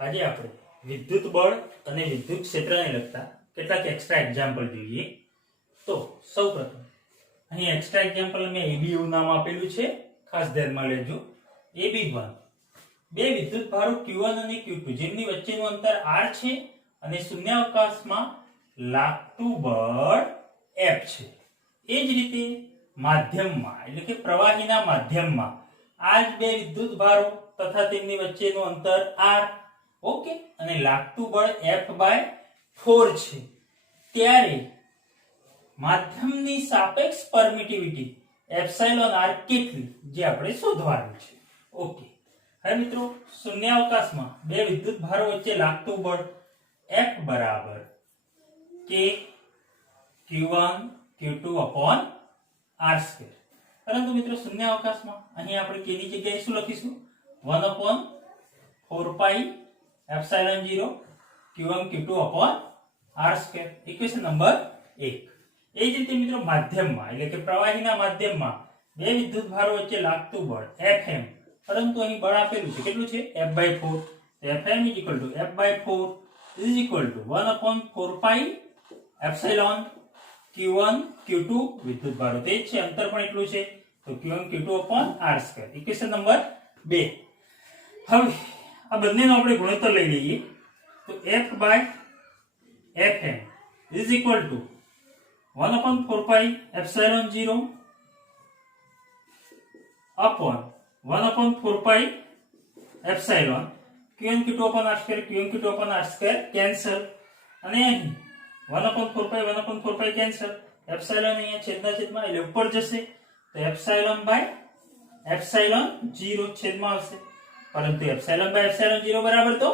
આજે આપણે વિદ્યુત બળ અને વિદ્યુત ક્ષેત્રને લગતા કેટલાક એક્સ્ટ્રા એક્ઝામ્પલ જોઈએ. તો સૌપ્રથમ અહીં એક્સ્ટ્રા એક્ઝામ્પલ મેં ABU નામ આપેલું છે, ખાસ ધ્યાનમાં લેજો. AB1 બે વિદ્યુત ભારો Q1 અને Q2 જેમની વચ્ચેનું અંતર r છે અને શૂન્યાવકાશમાં લાગતું બળ F છે. એ જ રીતે માધ્યમમાં એટલે કે પ્રવાહીના માધ્યમમાં આ જ બે વિદ્યુત ભારો તથા તેમની વચ્ચેનું અંતર r, ઓકે, અને લાગતું બળ F/4 છે. ત્યારે માધ્યમની સાપેક્ષ પરમિટિવિટી εr કેટલી જે આપણે શોધવાનું છે. ઓકે, હવે મિત્રો શૂન્યાવકાશમાં બે વિદ્યુત ભારો વચ્ચે લાગતું બળ F બરાબર k q1 q2/r². પરંતુ મિત્રો શૂન્યાવકાશમાં અહીં આપણે k ની જગ્યાએ શું લખીશું? 1/4πε0 q1 q2/r². Equation number 1. એ જ રીતે મિત્રો માધ્યમમાં એટલે કે પ્રવાહીના માધ્યમમાં બે વિદ્યુત ભારો વચ્ચે લાગતું બળ Fm, પરંતુ અહીં બળ આપેલું છે કેટલું છે? F/4. Fm F/4 1/4πε q1 q2 વિદ્યુત ભારો તે જ છે, અંતર પણ એટલું છે, તો q1 q2/r². Equation number 2. હવે આ બંનેનો આપણે ગુણોત્તર લઈ લઈએ. તો F/Fm 1/4πε0 q1 q2/r² q1 q2/r² cancel, અને અહીં 1/4π કેન્સલ, એપ્સિલોન અહીંયા છેદના છેદમાં એટલે ઉપર જશે, તો ε/ε0 છેદમાં આવશે. પરંતુ ε/ε0 બરાબર તો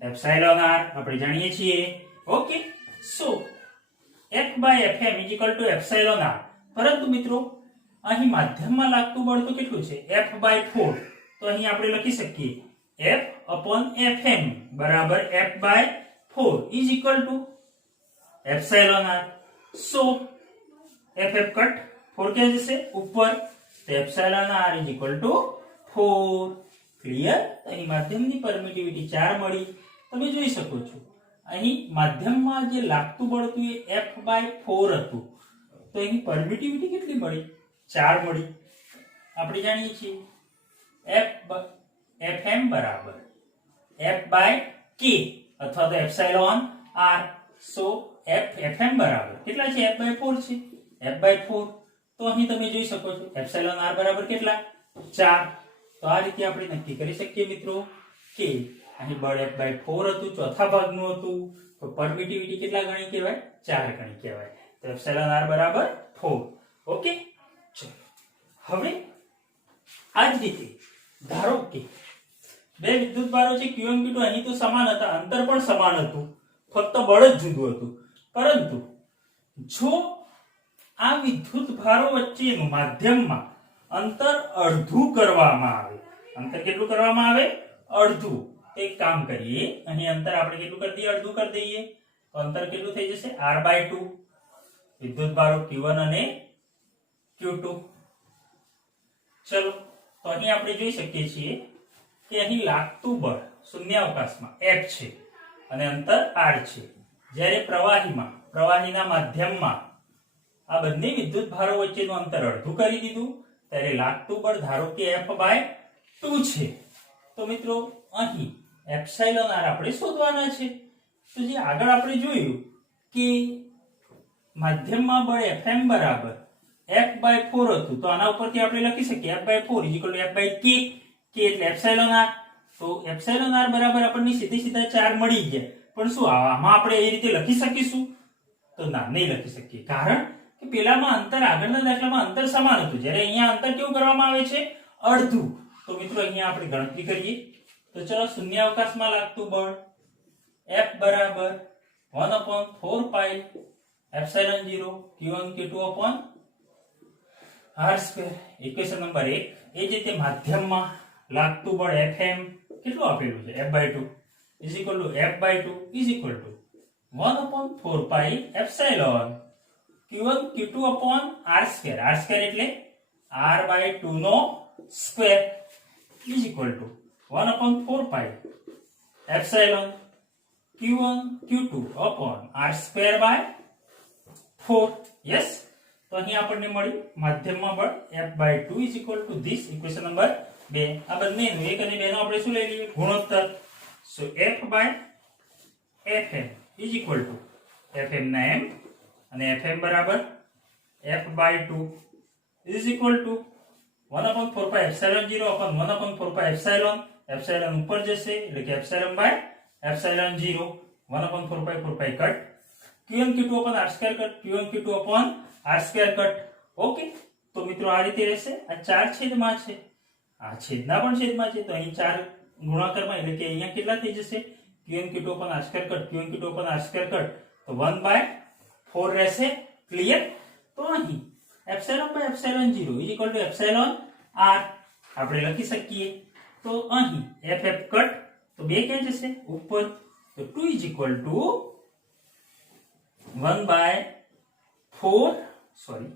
εr આપણે જાણીએ છીએ. ઓકે, સો F/Fm εr. પરંતુ મિત્રો અહીં માધ્યમમાં લાગતું બળ તો કેટલું છે? F/4. તો અહીં આપણે લખી શકીએ F/Fm બરાબર F/4 εr. સો F કટ 4 ક્યાં જશે? ઉપર, તો εr 4. ક્લિયર? અહીં માધ્યમની પરમિટિવિટી 4 મળી. તમે જોઈ શકો છો અહીં માધ્યમમાં જે લાગતું બળ હતું એ F/4 હતું, તો અહીં પરમિટિવિટી કેટલી મળી? 4 મળી. આપણે જાણીએ છીએ Fm બરાબર F/k અથવા તો εr. સો Fm બરાબર કેટલા છે? F/4 છે. F/4 તો અહીં તમે જોઈ શકો છો εr બરાબર કેટલા? 4. તો આ રીતે આપણે નક્કી કરી શકીએ મિત્રો કે અહીં બળ F/4 હતું, ચોથા ભાગનું હતું, તો પરમિટિવિટી કેટલા ગણી કહેવાય? 4 ગણી કહેવાય. તો εr બરાબર 4. ઓકે, ચલો હવે આ જ રીતે ધારો કે બે વિદ્યુત ભારો છે Q1 Q2, અહીં તો સમાન હતા, અંતર પણ સમાન હતું, ફક્ત બળ જ જુદું હતું. પરંતુ જો આ વિદ્યુત ભારો વચ્ચેનું માધ્યમમાં અંતર અડધું કરવામાં આવે, અંતર કેટલું કરવામાં આવે? અડધું. એક કામ કરીએ, અહીં અંતર આપણે કેટલું કરી દઈએ? અડધું કરી દઈએ. તો અંતર કેટલું થઈ જશે? r/2. વિદ્યુત ભારો Q1 અને Q2. ચલો, તો અહીં આપણે જોઈ શકીએ છીએ કે અહીં લાગતું બળ શૂન્યાવકાશમાં F છે અને અંતર r છે. જ્યારે પ્રવાહીના માધ્યમમાં આ બંને વિદ્યુત ભારો વચ્ચેનું અંતર અડધું કરી દીધું, ત્યારે લાગતું બળ ધારો કે F/2 છે. તો મિત્રો અહીં εr આપણે શોધવાના છે. તો જે આગળ આપણે જોયું કે માધ્યમમાં બળ Fm બરાબર F/4 હતું, તો આના ઉપરથી આપણે લખી શકીએ F/4 F/k, k એટલે εr. તો εr બરાબર આપણને સીધા 4 મળી ગયા. પણ શું આમાં આપણે એ રીતે લખી શકીશું? તો ના, નહીં લખી શકીએ. કારણ કે પેલામાં અંતર, આગળના દાખલામાં અંતર સમાન હતું, જ્યારે અહીંયા અંતર કેવું કરવામાં આવે છે? અડધું. તો મિત્રો અહીંયા આપણે ગણતરી કરીએ. તો ચલો, શૂન્યાવકાશમાં લાગતું બળ F બરાબર 1/4πε0 q1 q2/r². Equation number 1. એ જ રીતે માધ્યમમાં લાગતું બળ Fm કેટલું આપેલું છે? F/2 F/2 1/4πε q1 q2/r². r² એટલે r/2 નો square 1/4π epsilon q1 q2 upon r square by 4 yes તો અહીં આપણને મળ્યું માધ્યમમાં બળ F/2 is equal to this equation number 2 આ બંનેનું એક અને બેનો આપણે શું લઈ લઈએ ગુણોત્તર સો F/Fm is equal to Fm ના m અને Fm બરાબર F/2 is equal to 1/4 pi epsilon 0 upon 1/4 pi epsilon epsilon ઉપર જશે એટલે કે epsilon by epsilon 0 1/4 pi 4 pi cut q1 q2 upon r square cut q1 q2 upon r square cut okay તો મિત્રો આ રીતે રહેશે આ ચાર છેદમાં છે આ છેદના પણ છેદમાં છે તો અહીં ચાર ગુણાકારમાં એટલે કે અહીંયા કેટલા થઈ જશે q1 q2 upon r square cut q1 q2 upon r square cut તો 1/4 રહેશે ક્લિયર તો અહીં epsilon by epsilon 0 is equal to epsilon r આપણે લખી શકીએ તો અહીં ff કટ તો બે ક્યાં જશે ઉપર તો 2 is equal to 1/4 સોરી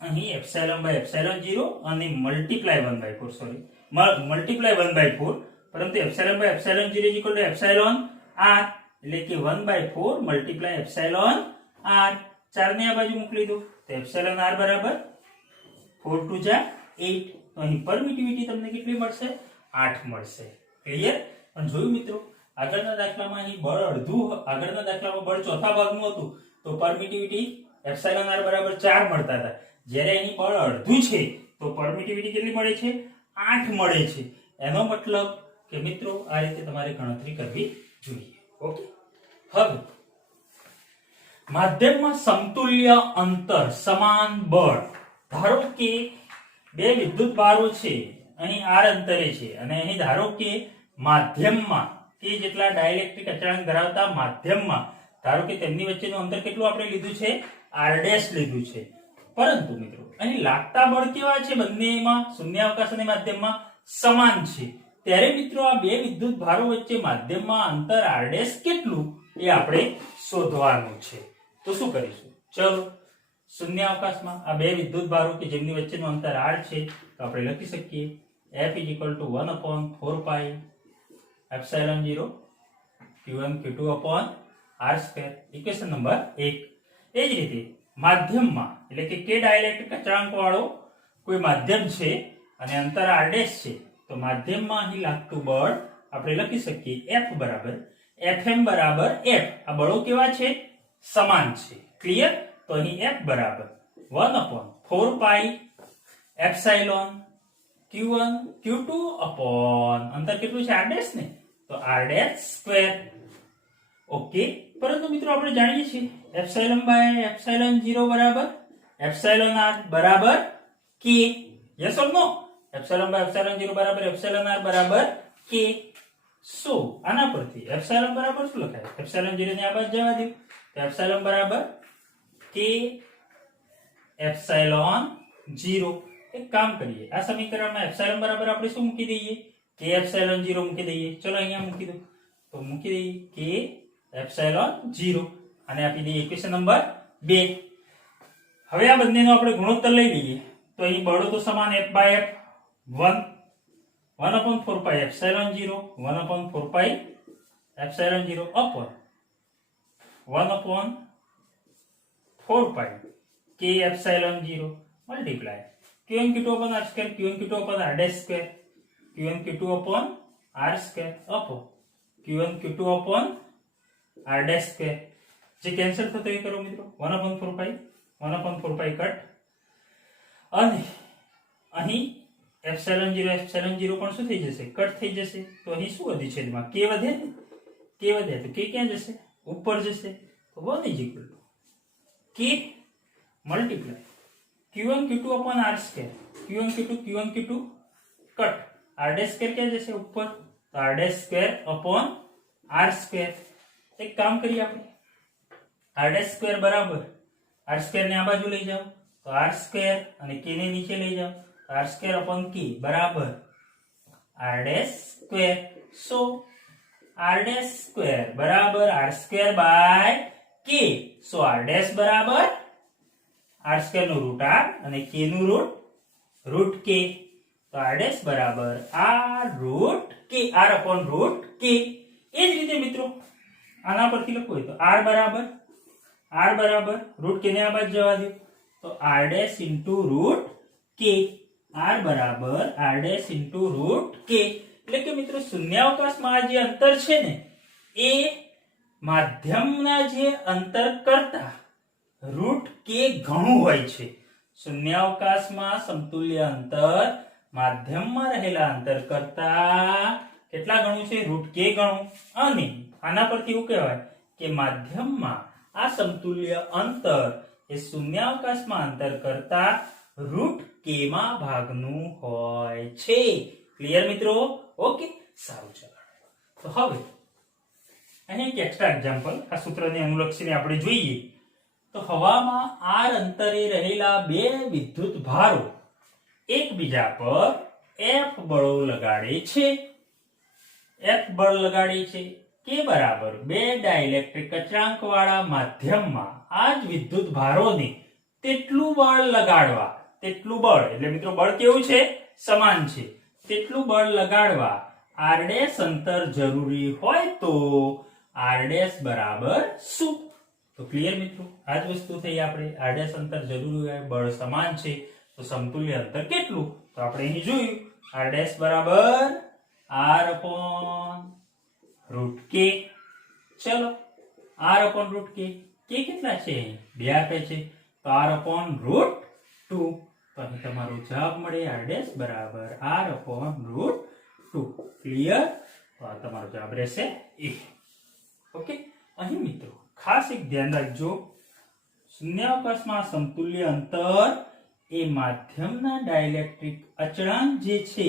અહીં epsilon by epsilon 0 અને multiply 1/4 સોરી multiply 1/4 પરંતુ epsilon by epsilon 0 is equal to epsilon r એટલે કે 1/4 multiply epsilon r 4 ને આ બાજુ મોકલી દો તો epsilon r બરાબર 4 2 જા 8 તો અહીં પરમિટિવિટી તમને કેટલી મળશે 8 મળશે ક્લિયર પણ જોયું મિત્રો આગળના દાખલામાં અહીં બળ અડધું આગળના દાખલામાં બળ ચોથા ભાગનું હતું તો પરમિટિવિટી epsilon r બરાબર 4 મળતા હતા જ્યારે અહીં બળ અડધું છે તો પરમિટિવિટી કેટલી મળે છે 8 મળે છે એનો મતલબ કે મિત્રો આ રીતે તમારે ગણતરી કરવી જોઈએ ઓકે હવે માધ્યમમાં સમતુલ્ય અંતર સમાન બળ ધારો કે બે વિદ્યુત ભારો છે અહીં r અંતરે છે અને અહીં ધારો કે માધ્યમમાં કે જેટલા ડાઇલેક્ટ્રિક અચળાંક ધરાવતા માધ્યમમાં ધારો કે તેમની વચ્ચેનું અંતર કેટલું આપણે લીધું છે r' લીધું છે પરંતુ મિત્રો અહીં લાગતા બળ કેવા છે બંનેમાં શૂન્યાવકાશ અને માધ્યમમાં સમાન છે ત્યારે મિત્રો આ બે વિદ્યુત ભારો વચ્ચે માધ્યમમાં અંતર r' કેટલું એ આપણે શોધવાનું છે તો શું કરીશું ચલો શૂન્યાવકાશમાં આ બે વિદ્યુત ભારો કે જેમની વચ્ચેનું અંતર r છે તો આપણે લખી શકીએ F is equal to 1/4 pi epsilon 0 q1 q2 upon r square equation number 1 એ જ રીતે માધ્યમમાં એટલે કે k ડાઇલેક્ટ્રિક અચળાંક વાળો કોઈ માધ્યમ છે અને અંતર r' છે તો માધ્યમમાં અહીં લાગતું બળ આપણે લખી શકીએ F બરાબર Fm બરાબર F આ બળો કેવા છે સમાન છે ક્લિયર તો અહીં F બરાબર 1/4 pi epsilon q1 q2 upon અંતર કેટલું છે r' ને તો r' સ્ક્વેર ઓકે પરંતુ મિત્રો આપણે જાણીએ છીએ epsilon by epsilon 0 બરાબર epsilon r બરાબર k yes or no epsilon by epsilon 0 બરાબર epsilon r બરાબર k સો આના પરથી epsilon બરાબર શું લખાય epsilon 0 ને આ બાજુ જવા દો તો epsilon બરાબર k epsilon 0 એક કામ કરીએ આ સમીકરણમાં epsilon બરાબર આપણે શું મૂકી દઈએ k epsilon 0 મૂકી દઈએ ચલો અહીંયા મૂકી દો તો મૂકી દઈએ k epsilon 0 અને આપી દઈએ ઇક્વેશન નંબર 2 હવે આ બંનેનો આપણે ગુણોત્તર લઈ લઈએ તો અહીં બળો તો સમાન F/F 1/4 pi epsilon 0 1/4 pi epsilon 0 upon 1/4 pi k epsilon 0 multiply q1 q2 upon r square q1 q2 upon r' square q1 q2 upon r square upon q1 q2 upon r' square જે cancel થતો એ કરો મિત્રો 1/4 pi cut અને અહીં epsilon 0 પણ શું થઈ જશે કટ થઈ જશે તો અહીં શું વધી છેદમાં k વધે તો k ક્યાં જશે ઉપર જશે તો 1 is equal to k multiply q1 q2 upon r square q1 q2 cut r' square ક્યાં જશે ઉપર તો r' square upon r square એક કામ કરીએ આપણે r' square બરાબર r square ને આ બાજુ લઈ જાઓ તો r square અને k ને નીચે લઈ જાઓ r square upon k બરાબર r' square so r' square બરાબર r square by k so r' બરાબર r square નું રૂટ r અને k નું રૂટ k તો r' બરાબર r રૂટ કે r upon રૂટ કે. એ જ રીતે મિત્રો આના પરથી લખવું હોય તો r બરાબર રૂટ કે ને આ બાજુ જવા દો તો r ડેશ ઇન્ટુ રૂટ કે. r બરાબર r ડેશ ઇન્ટુ રૂટ કે. એટલે કે મિત્રો શૂન્યાવકાશમાં આ જે અંતર છે ને એ માધ્યમના જે અંતર કરતા રૂટ કે ઘણું હોય છે. શૂન્યાવકાશમાં સમતુલ્ય અંતર માધ્યમમાં રહેલા અંતર કરતા કેટલા ગણું છે? રૂટ કે ગણું. અને આના પરથી એવું કહેવાય કે માધ્યમમાં આ સમતુલ્ય અંતર એ શૂન્યાવકાશમાં અંતર કરતા રૂટ કે માં ભાગનું હોય છે. ક્લિયર મિત્રો? ઓકે, સારું. ચાલો તો હવે અહીં એક એક્સ્ટ્રા એક્ઝામ્પલ આ સૂત્રને અનુલક્ષીને આપણે જોઈએ તો હવામાં r અંતરે રહેલા બે વિદ્યુત ભારો એકબીજા પર F બળો લગાડે છે. F બળ લગાડે છે કે બરાબર બે ડાઇલેક્ટ્રિક અચળાંક વાળા માધ્યમમાં આ જ વિદ્યુત ભારોને તેટલું બળ લગાડવા, તેટલું બળ એટલે મિત્રો બળ કેવું છે? સમાન છે. તેટલું બળ લગાડવા r ડેશ અંતર જરૂરી હોય તો r ડેશ બરાબર શું? તો ક્લિયર મિત્રો? આ જ વસ્તુ થઈ આપણે r ડેશ અંતર જરૂરી હોય, બળ સમાન છે તો સમતુલ્ય અંતર કેટલું? તો આપણે અહીં જોયું r ડેશ બરાબર r upon રૂટ કે. ચલો r upon રૂટ કે કેટલા છે? 2 આપે છે તો r upon રૂટ 2. તો અહીં તમારો જવાબ મળે r ડેશ બરાબર r upon રૂટ 2. ક્લિયર? તો આ તમારો જવાબ રહેશે એ. ઓકે, અહીં મિત્રો ખાસ એક ધ્યાન રાખજો, શૂન્યાવકાશમાં સમતુલ્ય અંતર એ માધ્યમના ડાઇલેક્ટ્રિક અચળાંક જે છે,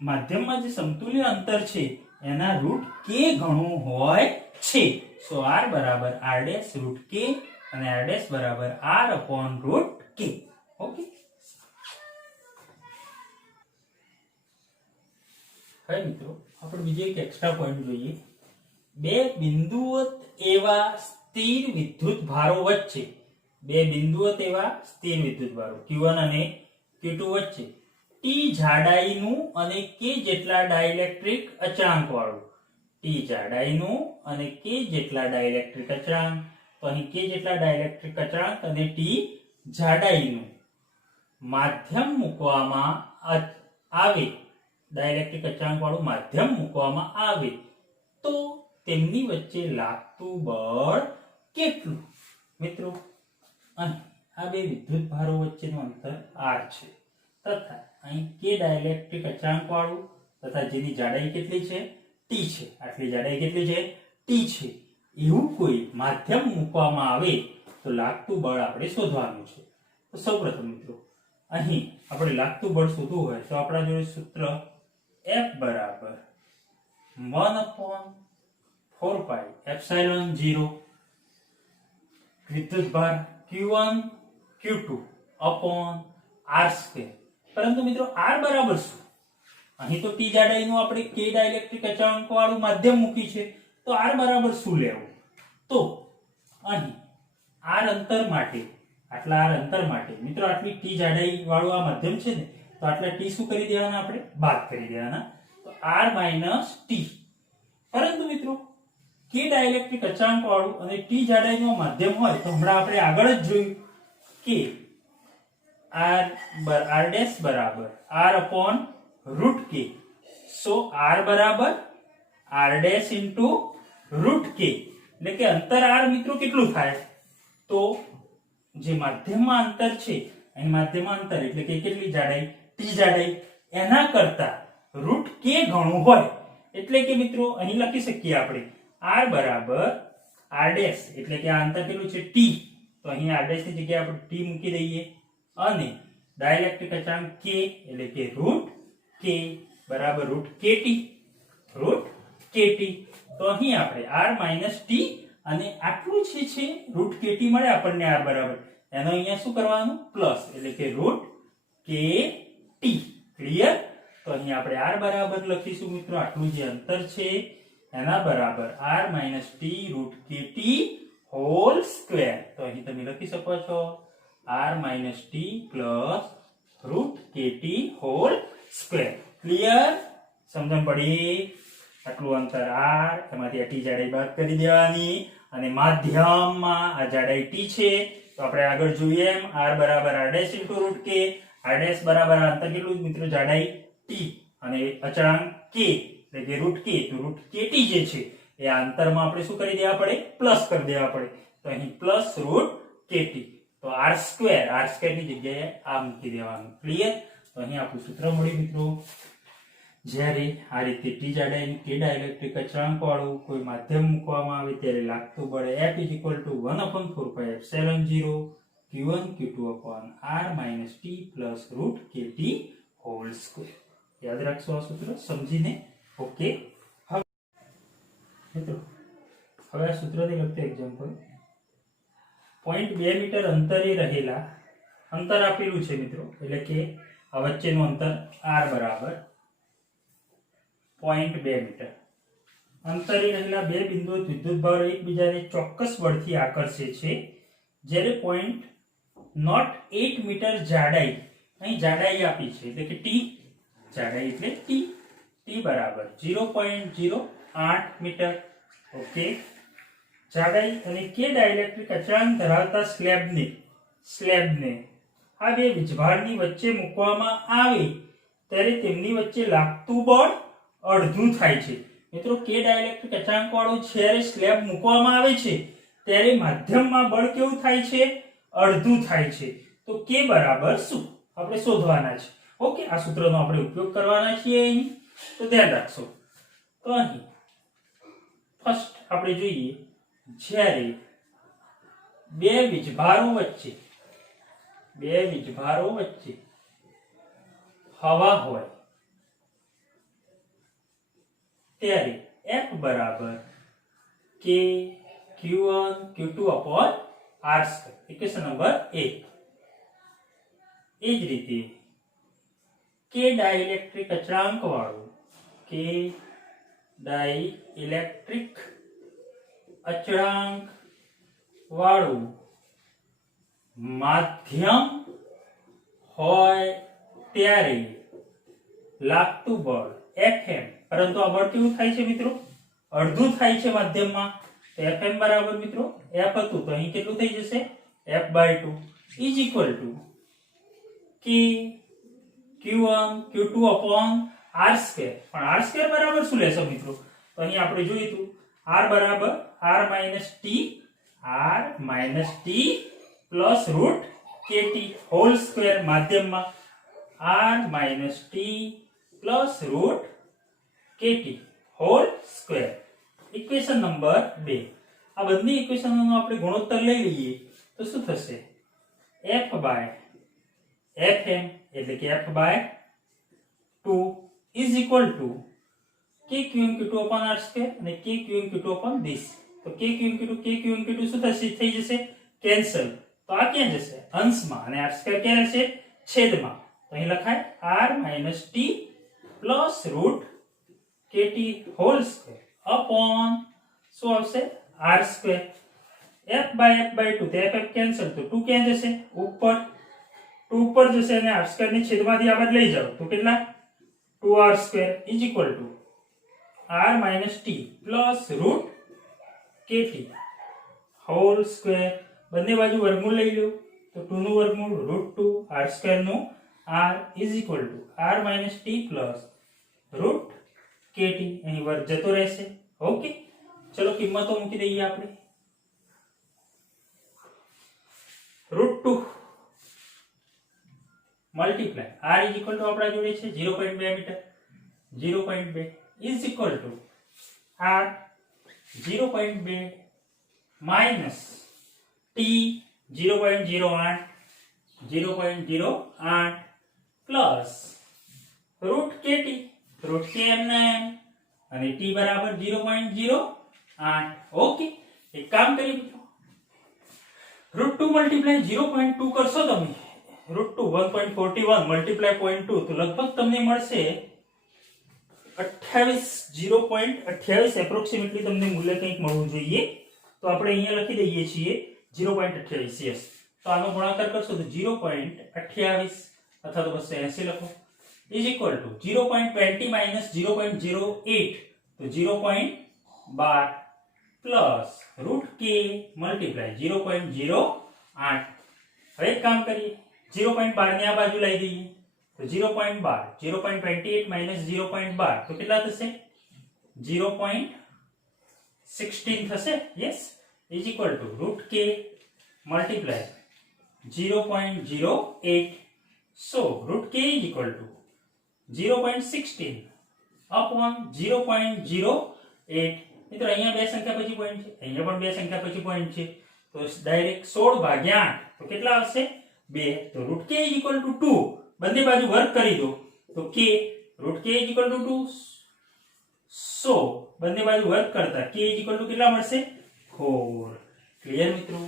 માધ્યમમાં જે સમતુલ્ય અંતર છે એના રૂટ કે ઘણું હોય છે. સો r બરાબર r ડેશ રૂટ કે અને r ડેશ બરાબર r upon રૂટ કે. ઓકે, હવે મિત્રો આપણે બીજો એક એક્સ્ટ્રા પોઈન્ટ જોઈએ. બે બિંદુવત એવા સ્થિર વિદ્યુત ભારો વચ્ચે, બે બિંદુવત એવા સ્થિર વિદ્યુત ભારો Q1 અને Q2 વચ્ચે T જાડાઈનું અને K જેટલા ડાઇલેક્ટ્રિક અચળાંક વાળું, T જાડાઈનું અને K જેટલા ડાઇલેક્ટ્રિક અચળાંક, તો અહીં K જેટલા ડાઇલેક્ટ્રિક અચળાંક અને T જાડાઈનું માધ્યમ મૂકવામાં આવે, ડાઇલેક્ટ્રિક અચળાંક વાળું માધ્યમ મૂકવામાં આવે તો તેમની વચ્ચે લાગતું બળ કેટલું? મિત્રો અહીં આ બે વિદ્યુત ભારો વચ્ચેનું અંતર r છે તથા અહીં K ડાઇલેક્ટ્રિક અચળાંક વાળું તથા જેની જાડાઈ કેટલી છે? T છે. આટલી જાડાઈ કેટલી છે? T છે. એવું કોઈ માધ્યમ મૂકવામાં આવે તો લાગતું બળ આપણે શોધવાનું છે. તો સૌપ્રથમ મિત્રો અહીં આપણે લાગતું બળ શોધવું હોય તો આપણા જોડે સૂત્ર F બરાબર 1/4 પાઈ એપ્સિલોન 0 વિદ્યુતભાર Q1 Q2 upon r square. પરંતુ મિત્રો r બરાબર શું? અહીં તો T જાડાઈનું આપણે K ડાઇલેક્ટ્રિક અચળાંક વાળું માધ્યમ મૂકી છે તો r બરાબર શું લેવું? તો અહીં r અંતર માટે, આટલા r અંતર માટે મિત્રો આટલી T જાડાઈ વાળું આ માધ્યમ છે ને તો આટલા T શું કરી દેવાના? આપણે બાદ કરી દેવાના. તો r - T. પરંતુ મિત્રો K ડાઇલેક્ટ્રિક અચળાંક વાળું અને T જાડાઈનું માધ્યમ હોય તો હમણાં આપણે આગળ જ જોયું કે r ડેશ બરાબર r upon રૂટ કે. સો r બરાબર r ડેશ ઇન્ટુ રૂટ કે. એટલે કે અંતર r મિત્રો કેટલું થાય? તો જે માધ્યમમાં અંતર છે, અહીં માધ્યમમાં અંતર એટલે કે કેટલી જાડાઈ? T જાડાઈ, એના કરતા રૂટ કે ઘણું હોય. એટલે કે મિત્રો અહીં લખી શકીએ આપણે r બરાબર r ડેશ એટલે કે આ અંતર કેટલું છે? T. તો અહીં r ડેશ ની જગ્યાએ આપણે T મૂકી દઈએ અને ડાઇલેક્ટ્રિક અચળાંક K એટલે કે રૂટ K બરાબર રૂટ KT. Root KT. તો અહીં આપણે r - T અને આટલું છે રૂટ KT મળે આપણને r બરાબર, એનો અહીંયા શું કરવાનું? પ્લસ એટલે કે રૂટ KT. ક્લિયર? તો અહીં આપણે r બરાબર લખીશું મિત્રો આટલું જે અંતર છે એના બરાબર r - T root KT whole square. તો અહીં તમે લખી શકો છો r - T પ્લસ root KT whole square. Clear? સમજણ પડી? આટલું અંતર r, એમાંથી આ t જાડાઈ બાદ કરી દેવાની અને માધ્યમમાં આ જાડાઈ t છે. તો આપણે આગળ જોઈએ એમ r બરાબર r dash into route k. r dash બરાબર આ અંતર કેટલું મિત્રો? જાડાઈ t અને અચળાંક k એટલે કે રૂટ k. તો રૂટ kt જે છે એ આ અંતરમાં આપણે શું કરી દેવા પડે? પ્લસ કરી દેવા પડે. તો અહીં પ્લસ રૂટ kt. તો r સ્ક્વેર ની જગ્યાએ આ મૂકી દેવાનું. ક્લિયર? તો અહીં આપણું સૂત્ર મળ્યું મિત્રો. જ્યારે આ રીતે t જાડાઈનું k ડાઇલેક્ટ્રિક અચળાંક વાળું કોઈ માધ્યમ મૂકવામાં આવે ત્યારે લાગતું બળ F = 1/4πε0 q1 q2/r - t + √kT whole square. યાદ રાખશો આ સૂત્ર સમજીને? ઓકે. મિત્રો હવે આ સૂત્રથી લગતું એક્ઝામ્પલ. 0.2 મીટર અંતરે રહેલા અંતર આપેલું છે મિત્રો, એટલે કે આ વચ્ચેનું અંતર r બરાબર 0.2 મીટર. અંતરે રહેલા બે બિંદુઓ વિદ્યુતભાર એકબીજાને ચોક્કસ બળથી આકર્ષે છે. જ્યારે 0.08 મીટર જાડાઈ, અહીં જાડાઈ આપી છે એટલે કે t, જાડાઈ એટલે t બરાબર 0.08 મીટર. ઓકે. જાડાઈ અને k ડાઇલેક્ટ્રિક અચળાંક ધરાવતા સ્લેબને આ બે વીજભારની વચ્ચે મૂકવામાં આવે ત્યારે તેમની વચ્ચે લાગતું બળ અડધું થાય છે. મિત્રો k ડાઇલેક્ટ્રિક અચળાંક વાળો જ્યારે સ્લેબ મૂકવામાં આવે છે ત્યારે માધ્યમમાં બળ કેવું થાય છે? અડધું થાય છે. તો k બરાબર શું આપણે શોધવાના છે. ઓકે. આ સૂત્રનો આપણે ઉપયોગ કરવાના છીએ અહીં, તો ધ્યાન રાખશો. તો અહીં ફર્સ્ટ આપણે જોઈએ, જ્યારે બે વીજભારો વચ્ચે હવા હોય ત્યારે F બરાબર k q1 q2/r². Equation number 1. એ જ રીતે k ડાઇલેક્ટ્રિક અચળાંક વાળું માધ્યમ હોય ત્યારે લાગતું બળ Fm, પરંતુ આ બળ કેવું થાય છે મિત્રો? અડધું થાય છે માધ્યમમાં. તો Fm બરાબર મિત્રો F હતું તો અહીં કેટલું થઈ જશે? F/2 is equal to k q1 q2/r². પણ r² બરાબર શું લેશો મિત્રો? તો અહીં આપણે જોયું હતું r બરાબર r - t પ્લસ રૂટ kt હોલ સ્ક્વેર. માધ્યમમાં r - t પ્લસ root kt whole square. Equation number 2. આ બંને ઇક્વેશનોનો આપણે ગુણોત્તર લઈ લઈએ તો શું થશે? F/Fm એટલે કે F/2 is equal to k q1 q2/r² અને k q1 q2/this. તો k q1 q2 શું થશે? થઈ જશે કેન્સલ. તો આ ક્યાં જશે? અંશમાં, અને r² ક્યાં રહેશે? છેદમાં. તો અહીં લખાય r - t પ્લસ root kt whole square upon શું આવશે? r². F/F/2 તો F કેન્સલ, તો 2 ક્યાં જશે? ઉપર. 2 ઉપર જશે અને r² ને છેદમાંથી આગળ લઈ જાઓ તો કેટલા? 2r² is equal to r - t પ્લસ રૂટ kt હોલ સ્ક્વેર. બંને બાજુ વર્ગમૂળ લઈ લો તો 2 નું વર્ગમૂળ √2 r² નું r is equal to r - t પ્લસ રૂટ kt. અહીં વર્ગ જતો રહેશે. ઓકે. ચલો કિંમતો મૂકી દઈએ આપણે. √2 multiply r is equal to આપણા જોડે છે 0.2 metre. 0.2 is equal to r 0.2 minus t 0.08 plus root kt root k m અને t બરાબર 0.08. ઓકે. એક કામ કરીએ મિત્રો, √2 મલ્ટીપ્લાય 0.2 કરશો તમે, √2 1.41 મલ્ટીપ્લાય 0.2 તો લગભગ તમને મળશે 0.28 એપ્રોક્સિમેટલી તમને મૂલ્ય કંઈક મળવું જોઈએ. તો આપણે અહીંયા લખી દઈએ છીએ 0.28. યસ. તો આનો ગુણાકાર કરશો તો 0.28 અથવા તો 280 લખો. इज इक्वल टू 0.20 माइनस 0.08 तो 0.12 प्लस रूट के मल्टीप्लाई 0.08 હવે એક કામ કરીએ 0.12 ને આ બાજુ લઈ દઈએ તો 0.12 0.28 માઇનસ 0.12 તો કેટલા થશે 0.16 થશે yes is equal to root K multiply 0.08 so root k is equal to 0.16 upon 0.08 મિત્રો અહીંયા બે સંખ્યા પછી પોઈન્ટ છે અહીંયા પણ બે સંખ્યા પછી પોઈન્ટ છે તો ડાયરેક્ટ 16 ભાગ્યા 8 તો કેટલા આવશે 2 તો root k is equal to 2 બંને બાજુ વર્ક કરી દો તો k root k is equal to 2 so બંને બાજુ વર્ક કરતા k is equal to કેટલા મળશે 4 ક્લિયર મિત્રો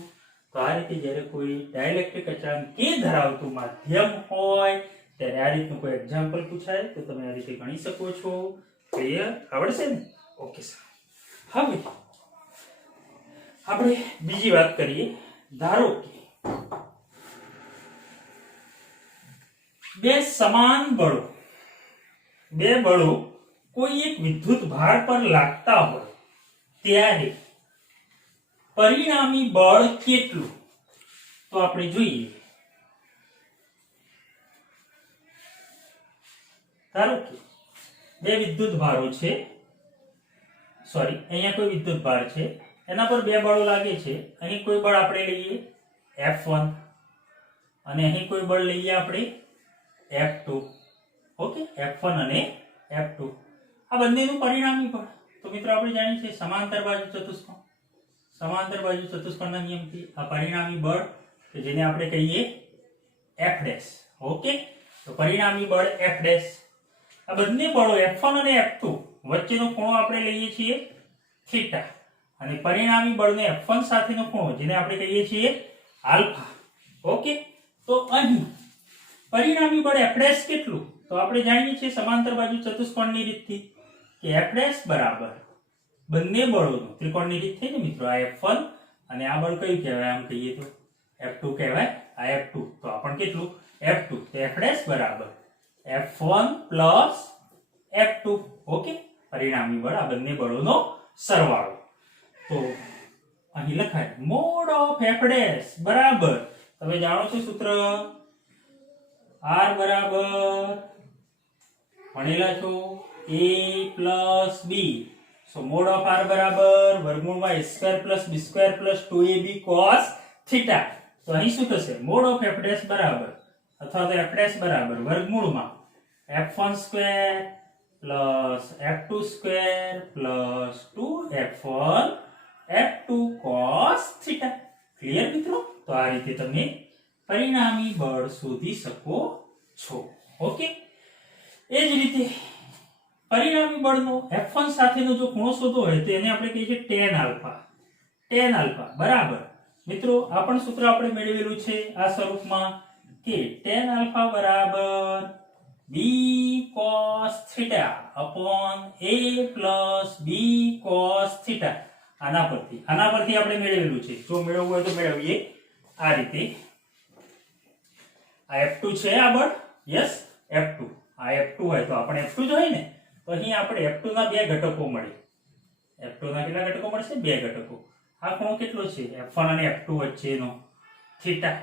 તો આ રીતે જ્યારે કોઈ ડાયલેક્ટ્રિક અચળાંક k ધરાવતું માધ્યમ હોય ત્યારે આ રીતનું કોઈ એક્ઝામ્પલ પૂછાય તો તમે આ રીતે ગણી શકો છો ક્લિયર આવડશે ને ઓકે સર હવે આપણે બીજી વાત કરીએ ધારો કે બે સમાન બળો કોઈ એક વિદ્યુત ભાર પર લાગતા હોય ત્યારે પરિણામી બળ કેટલું તો આપણે જોઈએ ધારો કે બે વિદ્યુત ભારો છે સોરી અહીંયા કોઈ વિદ્યુત ભાર છે એના પર બે બળો લાગે છે અહીં કોઈ બળ આપણે લઈએ F1 અને અહીં કોઈ બળ લઈએ આપણે F2 ઓકે F1 અને F2 આ બંનેનું પરિણામી બળ તો મિત્રો આપણે જાણીએ છીએ સમાંતર બાજુ ચતુષ્કોણના નિયમથી આ પરિણામી બળ કે જેને આપણે કહીએ F ડેશ ઓકે તો પરિણામી બળ F ડેશ આ બંને બળો F1 અને F2 વચ્ચેનો ખૂણો આપણે લઈએ છીએ થીટા અને પરિણામી બળને F1 સાથેનો ખૂણો જેને આપણે કહીએ છીએ આલ્ફા ઓકે તો અહીં પરિણામી બળ F ડેશ કેટલું તો આપણે જાણીએ છીએ સમાંતર બાજુ ચતુષ્કોણની રીતથી કે F ડેશ બરાબર બંને બળોનો ત્રિકોણની રીત થઈ ને મિત્રો આ F1 અને આ બળ કયું કહેવાય આમ કહીએ તો F2 કહેવાય આ F2 તો આ પણ કેટલું F2 તો F ડેશ બરાબર F1 પ્લસ F2 ઓકે પરિણામી બળ આ બંને બળોનો સરવાળો તો અહીં લખાય મોડ ઓફ F ડેશ બરાબર તમે જાણો છો સૂત્ર R બરાબર ભણેલા છો A plus B so mod of R બરાબર વર્ગમૂળમાં a square plus b square plus 2ab cos theta તો અહીં શું થશે mod of F dash બરાબર અથવા તો F dash બરાબર વર્ગમૂળમાં f1 square plus f2 square plus 2f1 f2 cos theta clear મિત્રો તો આ રીતે તમે પરિણામી બળ શોધી શકો છો ઓકે એ જ રીતે પરિણામી બળનો F1 સાથેનો જો ખૂણો શોધવો હોય તો એને આપણે કહીએ છીએ tan આલ્ફા બરાબર મિત્રો આ પણ સૂત્ર આપણે મેળવેલું છે આ સ્વરૂપમાં કે tan આલ્ફા બરાબર b cos theta upon a plus b cos theta આના પરથી આપણે મેળવેલું છે જો મેળવવું હોય તો મેળવીએ આ રીતે આ F2 છે આ બળ યસ F2 આ F2 હોય તો આપણે F2 જોઈએ ને તો અહીં આપણે F2 ના બે ઘટકો મળે F2 ના કેટલા ઘટકો મળશે બે ઘટકો આ ખૂણો કેટલો છે F1 અને F2 વચ્ચેનો થીટા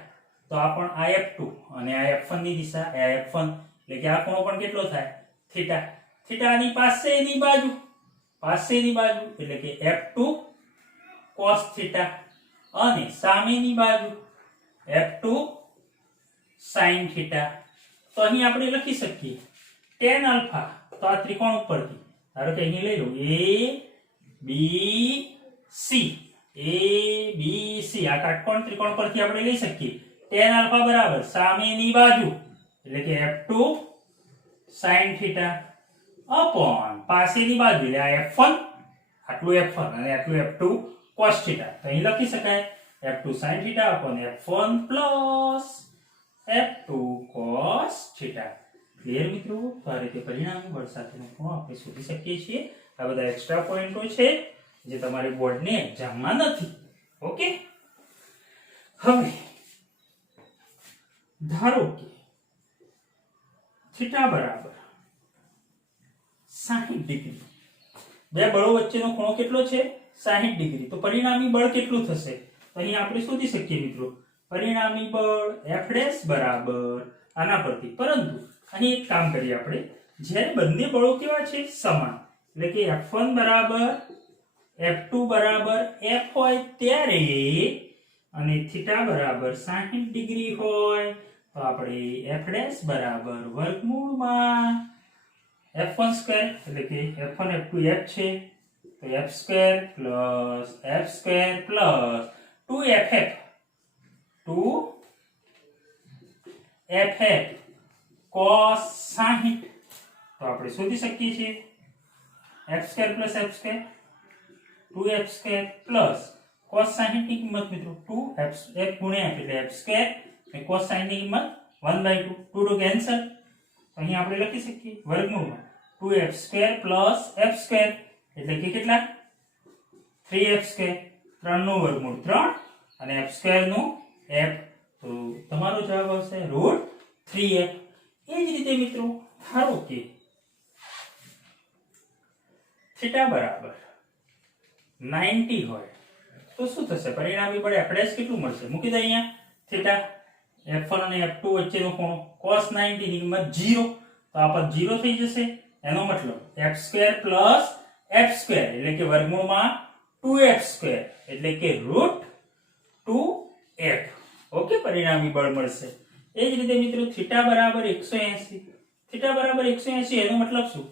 તો આ પણ આ F2 અને આ F1 ની દિશા આ F1 એટલે કે આ ખૂણો પણ કેટલો થાય થીટા થીટાની પાસેની બાજુ એટલે કે F2 cos થીટા અને સામેની બાજુ F2 sin થીટા તો અહીં આપણે લખી શકીએ tan આલ્ફા તો આ ત્રિકોણ ઉપરથી ધારો કે અહીં લઈ લો ABC આ કાટકોણ ત્રિકોણ પરથી આપણે લઈ શકીએ tan આલ્ફા બરાબર સામેની બાજુ એટલે કે F2 sin થીટા upon પાસેની બાજુ એટલે આ F1 આટલું F1 અને આટલું F2 cos થીટા તો અહીં લખી શકાય F2 sin theta upon F1 plus F2 cos theta clear મિત્રો તો આ રીતે પરિણામી બળ સાથેનો ખૂણો આપણે શોધી શકીએ છીએ આ બધા એક્સ્ટ્રા પોઈન્ટો છે જે તમારી બોર્ડની એક્ઝામમાં નથી ઓકે હવે ધારો કે થીટા બરાબર 60 ડિગ્રી. બે બળો વચ્ચેનો ખૂણો કેટલો છે? 60 ડિગ્રી. તો પરિણામી બળ કેટલું થશે? તો અહીં આપણે શોધી શકીએ મિત્રો. પરિણામી બળ F ડેશ બરાબર આના પરથી. પરંતુ અહીં એક કામ કરીએ આપણે. જ્યારે બંને બળો કેવા છે? સમાન. એટલે કે F1 બરાબર F2 બરાબર F હોય ત્યારે અને થીટા બરાબર 60 ડિગ્રી હોય તો આપણે F ડેશ બરાબર વર્ગમૂળમાં F1 સ્ક્વેર એટલે કે F1 F2 F છે તો F square plus F square plus 2FF 2FF cos 60 તો આપણે શોધી શકીએ છીએ F square plus F square 2F square plus cos 60 ની કિંમત મિત્રો 2F ગુણ્યા એટલે F સ્ક્વેર અને cos 60 ની કિંમત 1/2 2 કેન્સલ. અહીં આપણે લખી શકીએ વર્ગમૂળમાં 2F square plus F square એટલે કે કેટલા? 3F square. 3 નું વર્ગમૂળ 3 અને F સ્ક્વેર નું F. તો તમારો જવાબ આવશે √3F. એ જ રીતે મિત્રો ધારો કે થીટા બરાબર 90 હોય તો શું થશે? પરિણામી બળ F ડેશ કેટલું મળશે? મૂકી દે અહીંયા થીટા F1 અને F2 વચ્ચેનો ખૂણો cos 90 ની કિંમત 0 તો આ પદ 0 થઈ જશે. એનો મતલબ F square plus F square એટલે કે વર્ગમૂળમાં 2F સ્ક્વેર એટલે કે √2F. ઓકે, પરિણામી બળ મળશે. એ જ રીતે મિત્રો થીટા બરાબર 180. થીટા બરાબર 180 એનો મતલબ શું?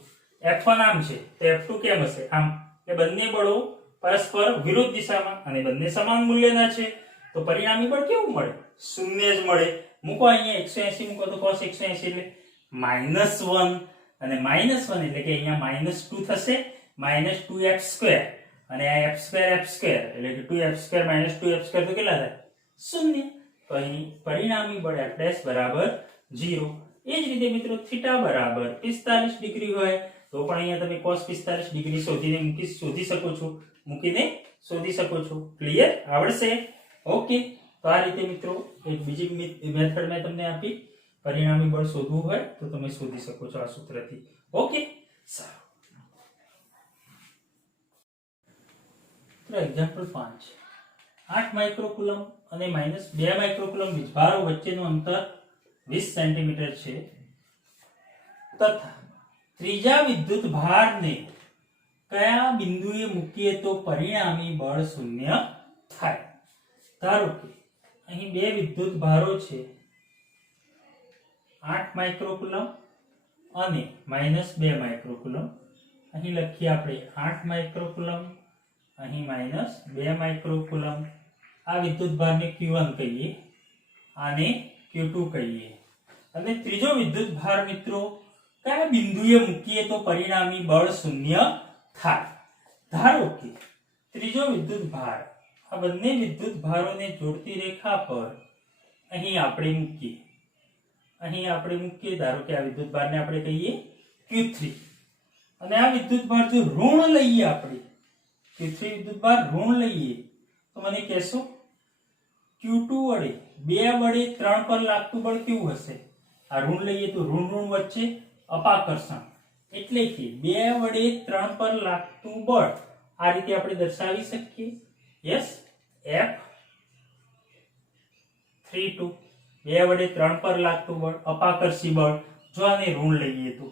F1 આમ છે તો F2 કેમ હશે? આમ. કે બંને બળો પરસ્પર વિરુદ્ધ દિશામાં અને બંને સમાન મૂલ્યના છે તો પરિણામી બળ કેવું મળે? શૂન્ય જ મળે. મૂકો અહીંયા 180 મૂકો તો cos 180 એટલે -1 અને -1 એટલે કે અહીંયા -2 થશે -2F સ્ક્વેર અને આ F સ્ક્વેર એટલે કે 2F સ્ક્વેર -2F સ્ક્વેર તો કેટલા થાય? શૂન્ય. તો અહીં પરિણામી બળ F ડેશ બરાબર 0. એ જ રીતે મિત્રો થીટા બરાબર 45 ડિગ્રી હોય તો પણ અહીંયા તમે cos 45 ડિગ્રી શોધી શકો છો. મૂકીને શોધી શકો છો. ક્લિયર? આવડશે? ઓકે. તો આ રીતે મિત્રો એક બીજી મેથડ મેં તમને આપી. પરિણામી બળ શોધવું હોય તો તમે શોધી શકો છો આ સૂત્રથી. ઓકે, સારું. તો એક્ઝામ્પલ 5 8 માઇક્રોકુલમ અને -2 માઇક્રોકુલમ વીજભારો વચ્ચેનું અંતર 20 સેન્ટીમીટર છે તથા ત્રીજા વિદ્યુત ભારને કયા બિંદુએ મૂકીએ તો પરિણામી બળ શૂન્ય થાય? ધારો કે અહીં બે વિદ્યુત ભારો છે 8 માઇક્રોકુલમ અને -2 માઇક્રોકુલમ. અહીં લખીએ આપણે 8 માઇક્રોકુલમ અહીં -2 માઇક્રોકુલમ. આ વિદ્યુત ભારને Q1 કહીએ આને Q2 કહીએ. અને ત્રીજો વિદ્યુત ભાર મિત્રો કયા બિંદુએ મૂકીએ તો પરિણામી બળ શૂન્ય થાય? ધારો કે ત્રીજો વિદ્યુત ભાર આ બંને વિદ્યુત ભારોને જોડતી રેખા પર અહીં આપણે મૂકીએ. ધારો કે આ વિદ્યુત ભારને આપણે કહીએ Q3 અને આ વિદ્યુત ભાર જો ઋણ લઈએ આપણે Q3 વિદ્યુત ભાર ઋણ લઈએ તો મને કહેશો Q2 વડે 2 વડે 3 પર લાગતું બળ કેવું હશે? આ ઋણ લઈએ તો ઋણ વચ્ચે અપાકર્ષણ એટલે કે 2 વડે 3 પર લાગતું બળ આ રીતે આપણે દર્શાવી શકીએ. યસ, F32 2 વડે 3 પર લાગતું બળ અપાકર્ષી બળ જો આને ઋણ લઈએ તો.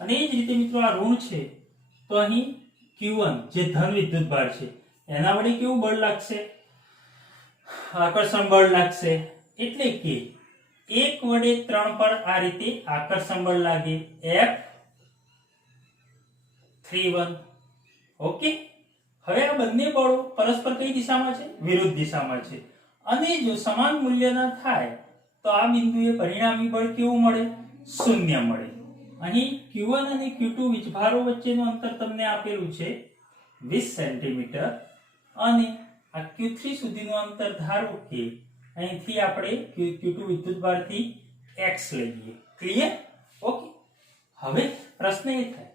અને એ જ રીતે મિત્રો આ ઋણ છે તો અહીં Q1 જે ધન વિદ્યુત ભાર છે એના વડે કેવું બળ લાગશે? આકર્ષણ બળ લાગશે. એટલે કે 1 વડે 3 પર આ રીતે આકર્ષણ બળ લાગે F31. ઓકે. હવે આ બંને બળો પરસ્પર કઈ દિશામાં છે? વિરુદ્ધ દિશામાં છે. અને જો સમાન મૂલ્યના થાય તો આ બિંદુએ પરિણામી બળ કેવું મળે? શૂન્ય મળે. અહીં Q1 અને Q2 વીજભારો વચ્ચેનું અંતર તમને આપેલું છે 20 સેન્ટીમીટર અને આ Q3 સુધીનું અંતર ધારો કે અહીંથી આપણે Q2 વિદ્યુતભારથી x લઈએ. ક્લિયર? ઓકે. હવે પ્રશ્ન એ થાય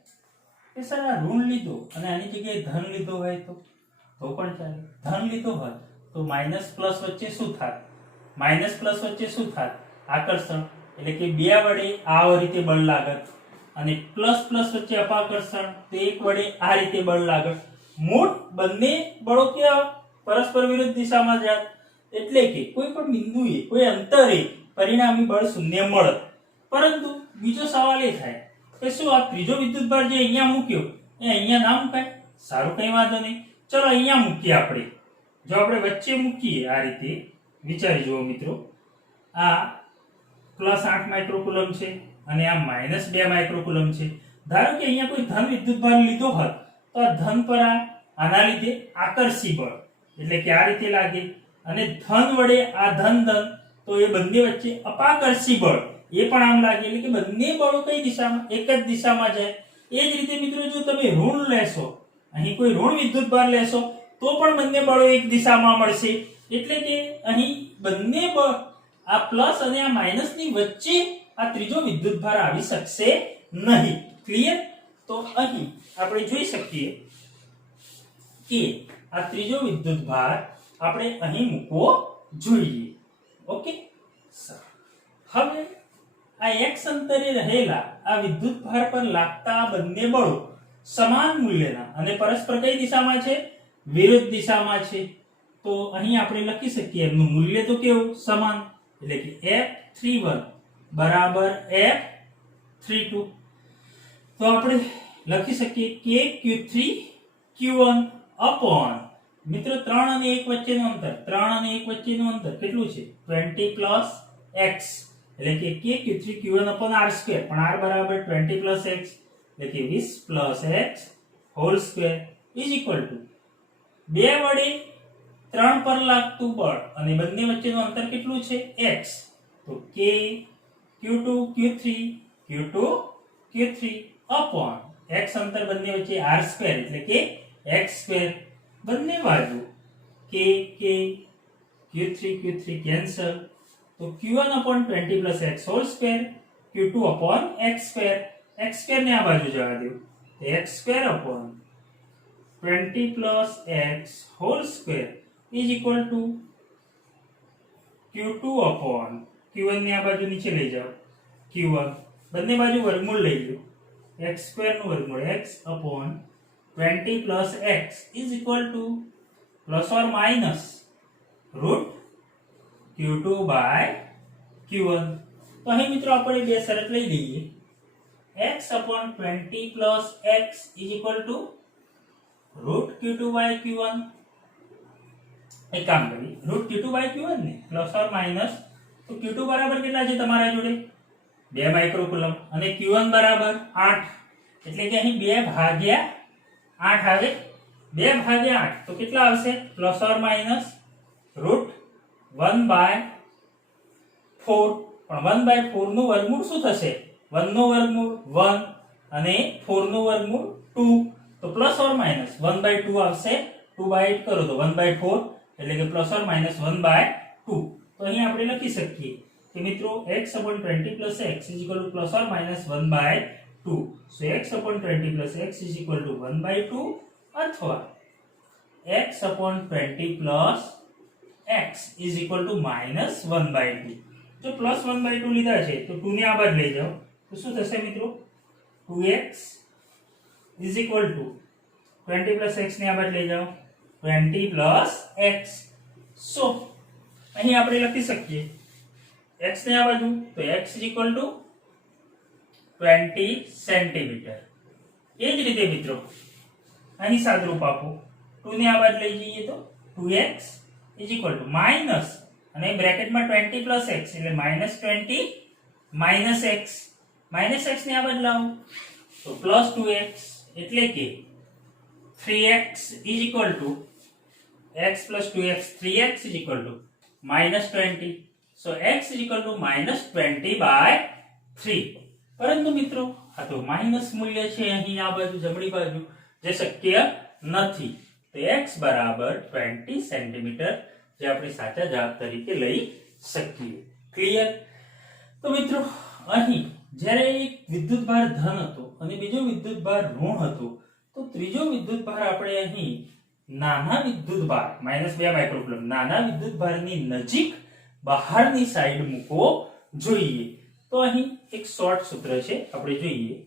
કે સર આ ઋણ લીધો અને આની જગ્યાએ ધન લીધો હોય તો પણ ચાલે. ધન લીધો હોય તો માઇનસ પ્લસ વચ્ચે શું થાય? આકર્ષણ. એટલે કે 2 વડે આ રીતે બળ લાગત અને પ્લસ પ્લસ વચ્ચે અપાકર્ષણ તો 1 વડે આ રીતે બળ લાગત. મૂળ બંને બળો કેવા પરસ્પર વિરુદ્ધ દિશામાં જાત એટલે કે કોઈ પણ બિંદુએ કોઈ અંતરે પરિણામી બળ શૂન્ય મળે. પરંતુ બીજો સવાલ એ થાય કે શું આ ત્રીજો વિદ્યુતભાર જે અહીંયા મૂક્યો એ અહીંયા ના મુકાય? સારું, કઈ વાંધો નહીં, ચલો અહીંયા મૂકીએ આપણે. જો આપણે વચ્ચે મૂકીએ આ રીતે, વિચારી જુઓ મિત્રો, આ +8 માઇક્રોકુલમ છે અને આ -2 માઇક્રોકુલમ છે. ધારો કે અહીંયા કોઈ ધન વિદ્યુતભાર લીધો હોત તો આ ધન પર આના લીધે આકર્ષી બળ એટલે કે આ રીતે લાગે અને ધન વડે આ ધન તો એ બંને વચ્ચે અપાકર્ષી બળ એ પણ આમ લાગે એટલે કે બંને બળો કઈ દિશામાં? એક જ દિશામાં જાય. એ જ રીતે મિત્રો જો તમે ઋણ લેશો, અહીં કોઈ ઋણ વિદ્યુતભાર લેશો તો પણ બંને બળો એક દિશામાં મળશે. એટલે કે અહીં બંને બળ આ પ્લસ અને આ માઈનસ ની વચ્ચે આ ત્રીજો વિદ્યુતભાર આવી શકશે નહીં. ક્લિયર? તો અહીં આપણે જોઈ શકીએ કે આ ત્રીજો વિદ્યુતભાર આપણે અહીં મૂકવો જોઈએ. ઓકે, હવે આ x અંતરે રહેલા આ વિદ્યુતભાર પર લાગતા બંને બળો સમાન મૂલ્યના અને પરસ્પર કઈ દિશામાં છે? વિરુદ્ધ દિશામાં છે. તો અહીં આપણે લખી શકીએ એમનું મૂલ્ય તો કેવું? સમાન. એટલે કે F31 બરાબર F32. તો આપણે લખી શકીએ કે Q3 Q1 અપોન મિત્રો 3 અને 1 વચ્ચેનું અંતર, 3 અને 1 વચ્ચેનું અંતર કેટલું છે? 20 પ્લસ x એટલે કે Q3 Q1 અપોન r², પણ r બરાબર 20 પ્લસ x એટલે કે 20 plus x whole square is equal two 2 વડે 3 પર લાગતું બળ અને બંને વચ્ચેનું અંતર કેટલું છે? x. તો k Q2 Q3 Q2 Q3 upon x અંતર બંને વચ્ચે r² એટલે કે x². બંને બાજુ k k Q3 Q3 cancel તો Q1 upon 20 plus x whole square Q2 upon x². x² ને આ બાજુ જવા દો તો x² upon 20 plus x whole square is equal to Q2 upon Q1 ને આ બાજુ નીચે લઈ જાઓ Q1, બંને બાજુ વર્ગમૂળ લઈ લો, x² નું વર્ગમૂળ x upon 20 plus x is equal to plus or minus root Q2 by Q1. તો અહીં મિત્રો આપણે બે શરત લઈ લઈએ. x upon 20 plus x is equal to root Q2 by Q1. એક કામ કરીએ, root Q2 by Q1 ને plus or minus તો Q2 બરાબર કેટલા છે તમારા જોડે? 2 માઇક્રોકુલમ અને Q1 બરાબર 8 એટલે કે અહીં 2 ભાગ્યા 8 આવે. 2 ભાગ્યા 8 તો કેટલા આવશે? Plus or minus root 1 by 4. પણ 1 બાય 4 નું વર્ગમૂળ શું થશે? 1 નું વર્ગમૂળ 1 અને 4 નું વર્ગમૂળ 2. તો પ્લસ ઓર માઈનસ 1 બાય 2 આવશે. 2 બાય 8 કરો તો 1 બાય 4 એટલે કે પ્લસ ઓર માઈનસ 1 બાય 2. તો અહીં આપણે લખી શકીએ કે મિત્રો x upon 20 plus x is equal to plus or minus 1 by 2. So x upon 20 plus x is equal to 1 by 2 અથવા x upon 20 plus x is equal to minus 1 by 2. જો plus 1 by 2 લીધા છે તો 2 ને આ બાજુ લઈ જાઓ તો શું થશે મિત્રો? 2x is equal to 20 plus x ને આ બાજુ લઈ જાઓ 20 plus x. So અહીં આપણે લખી શકીએ x ને આ બાજુ તો x is equal to 20 centimetre. એ જ રીતે મિત્રો અહીં સાદરૂપ આપો 2 ને આ બાજુ લઈ જઈએ તો 2x is equal to minus અને બ્રેકેટમાં 20 plus x એટલે minus 20 minus x. minus x ને આ બાજુ લાવો તો plus 2x એટલે કે 3x is equal to x plus 2x 3x is equal to minus 20. So x is equal to minus 20 by 3. પરંતુ મિત્રો આ તો માઈનસ મૂલ્ય છે અહીં આ બાજુ જમણી બાજુ જે શક્ય નથી. તો x બરાબર 20 સેન્ટીમીટર જે આપણે સાચા જવાબ તરીકે લઈ શકીએ. ક્લિયર? તો મિત્રો અહીં જ્યારે એક વિદ્યુતભાર ધન હતો અને બીજો વિદ્યુતભાર ઋણ હતો તો ત્રીજો વિદ્યુતભાર આપણે અહીં નાના વિદ્યુતભાર -2 માઇક્રોકુલમ નાના વિદ્યુતભારની નજીક બહારની સાઈડ મૂકવો જોઈએ. તો અહીં એક શોર્ટ સૂત્ર છે, આપણે જોઈએ.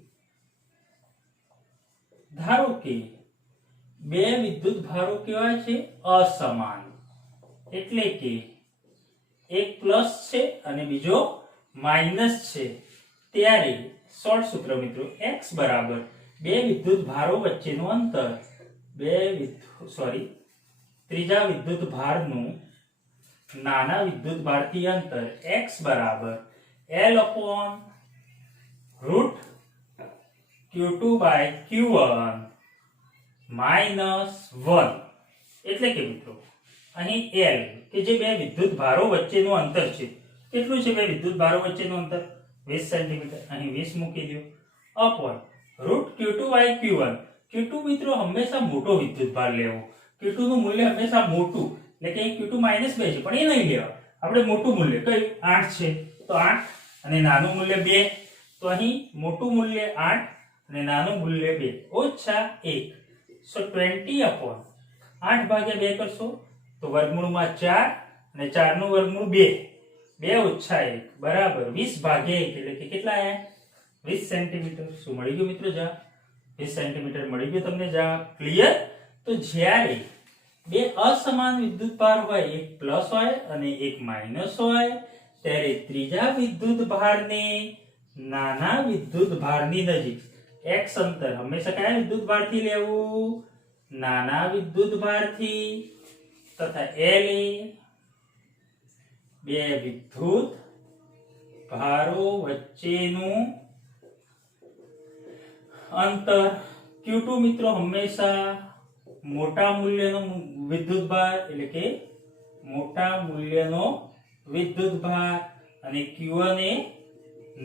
ધારો કે બે વિદ્યુત ભારો કેવા છે? અસમાન. એટલે કે એક પ્લસ છે અને બીજો માઇનસ છે. ત્યારે શોર્ટ સૂત્ર મિત્રો x બરાબર બે વિદ્યુત ભારો વચ્ચેનું અંતર ત્રીજા વિદ્યુત ભારનું નાના વિદ્યુત ભારથી અંતર x બરાબર L upon root q2 by q1 minus 1. એટલે કે મિત્રો અહીં L કે જે બે વિદ્યુત ભારો વચ્ચેનું અંતર છે, કેટલું છે બે વિદ્યુત ભારો વચ્ચેનું અંતર? 20 સેન્ટીમીટર. અહીં 20 મૂકી દો upon root q2 by q1. q2 મિત્રો હંમેશા મોટો વિદ્યુત ભાર લેવો. q2 નું મૂલ્ય હંમેશા મોટું, એટલે કે q2 -2 છે પણ એ નહીં લેવા, આપણે મોટું મૂલ્ય કઈ 8 છે તો 8 અને નાનું મૂલ્ય 2. તો અહીં મોટું મૂલ્ય 8 અને નાનું મૂલ્ય 2 ઓછા 1. સો 20 upon 8 ભાગ્યા 2 કરશો તો વર્ગમૂળમાં 4 અને 4 નું વર્ગમૂળ 2. 2 ઓછા 1 બરાબર 20 ભાગ્યા 1 એટલે કે કેટલા આયા? 20 સેન્ટીમીટર. શું મળી ગયું મિત્રો જવાબ? 20 સેન્ટીમીટર મળી ગયો તમને જવાબ. ક્લિયર? તો જ્યારે બે અસમાન વિદ્યુત ભાર હોય, એક પ્લસ હોય અને એક માઇનસ હોય, ત્યારે ત્રીજા વિદ્યુત ભારને નાના વિદ્યુત ભારની નજીક x અંતર હંમેશા કયા વિદ્યુત ભારથી લેવું? નાના વિદ્યુત ભારથી. તથા L એ બે વિદ્યુત ભારો વચ્ચેનું અંતર. q2 મિત્રો હંમેશા મોટા મૂલ્યનો વિદ્યુત ભાર, એટલે કે મોટા મૂલ્યનો વિદ્યુત ભાર, અને q1 એ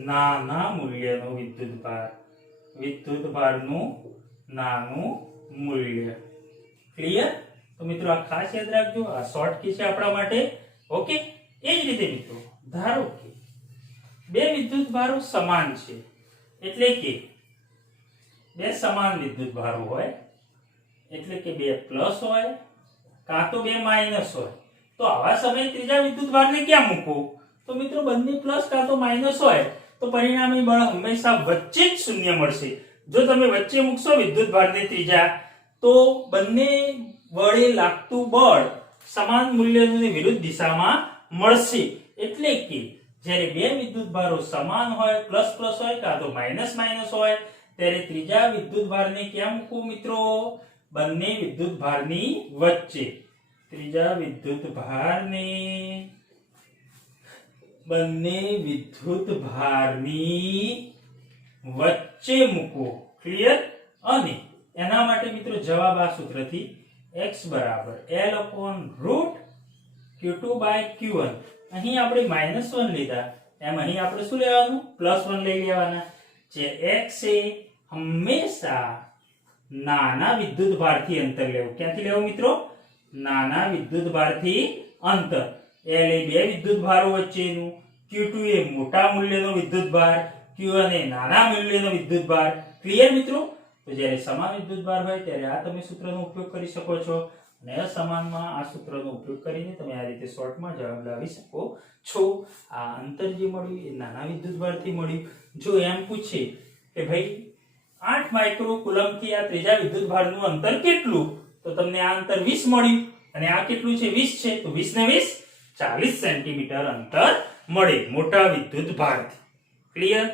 નાના મૂલ્યનો વિદ્યુત ભાર. વિદ્યુત ભારનું નાનું મૂલ્ય. ક્લિયર? તો મિત્રો આ ખાસ યાદ રાખજો, આ શોર્ટ કી છે આપણા માટે. ઓકે. એ જ રીતે મિત્રો ધારો કે બે વિદ્યુત ભારો સમાન છે, એટલે કે બે સમાન વિદ્યુત ભારો હોય, એટલે કે બે પ્લસ હોય કાં તો બે માઇનસ હોય. તો આવા સમયે ત્રીજા વિદ્યુત ભારને ક્યાં મૂકવું? તો મિત્રો બંને પ્લસ કાં તો માઇનસ હોય તો પરિણામી બળ હંમેશા વચ્ચે જ શૂન્ય મળશે. જો તમે વચ્ચે મૂકશો વિદ્યુત ભારને ત્રીજા, તો બંને વડે લાગતું બળ સમાન મૂલ્યની વિરુદ્ધ દિશામાં મળશે. એટલે કે જ્યારે બે વિદ્યુત ભારો સમાન હોય, પ્લસ પ્લસ હોય કાં તો માઇનસ માઇનસ હોય, ત્યારે ત્રીજા વિદ્યુત ભારને ક્યાં મૂકવું મિત્રો? બંને વિદ્યુત ભારની વચ્ચે. ત્રીજા વિદ્યુત ભારને બંને વિદ્યુત ભારની વચ્ચે મૂકો. ક્લિયર? અને એના માટે મિત્રો જવાબ આ સૂત્રથી x બરાબર L upon root q2 by q1. અહીં આપણે -1 લીધા, એમ અહીં આપણે શું લેવાનું? +1 લઈ લેવાના. જે x એ હંમેશા નાના વિદ્યુત ભારથી અંતર લેવું. ક્યાંથી લેવું મિત્રો? નાના વિદ્યુત ભારથી અંતર. L એ બે વિદ્યુત ભારો વચ્ચેનું, q2 એ મોટા મૂલ્યનો વિદ્યુત ભાર, q1 એ નાના મૂલ્યનો વિદ્યુત ભાર. ક્લિયર મિત્રો? તો જ્યારે સમાન વિદ્યુત ભાર હોય ત્યારે આ તમે સૂત્રનો ઉપયોગ કરી શકો છો, અને અસમાનમાં આ સૂત્રનો ઉપયોગ કરીને તમે આ રીતે શોર્ટમાં જવાબ લાવી શકો છો. આ અંતર જે મળ્યું એ નાના વિદ્યુત ભારથી મળ્યું. જો એમ પૂછે કે ભાઈ 8 માઇક્રો કુલમ્બથી આ ત્રીજા વિદ્યુત ભારનું અંતર કેટલું, તો તમને આ અંતર 20 મળ્યું, અને આ કેટલું છે? 20 છે. તો 20 ને 20 40 સેન્ટીમીટર અંતર મળે મોટા વિદ્યુત ભારથી. ક્લિયર?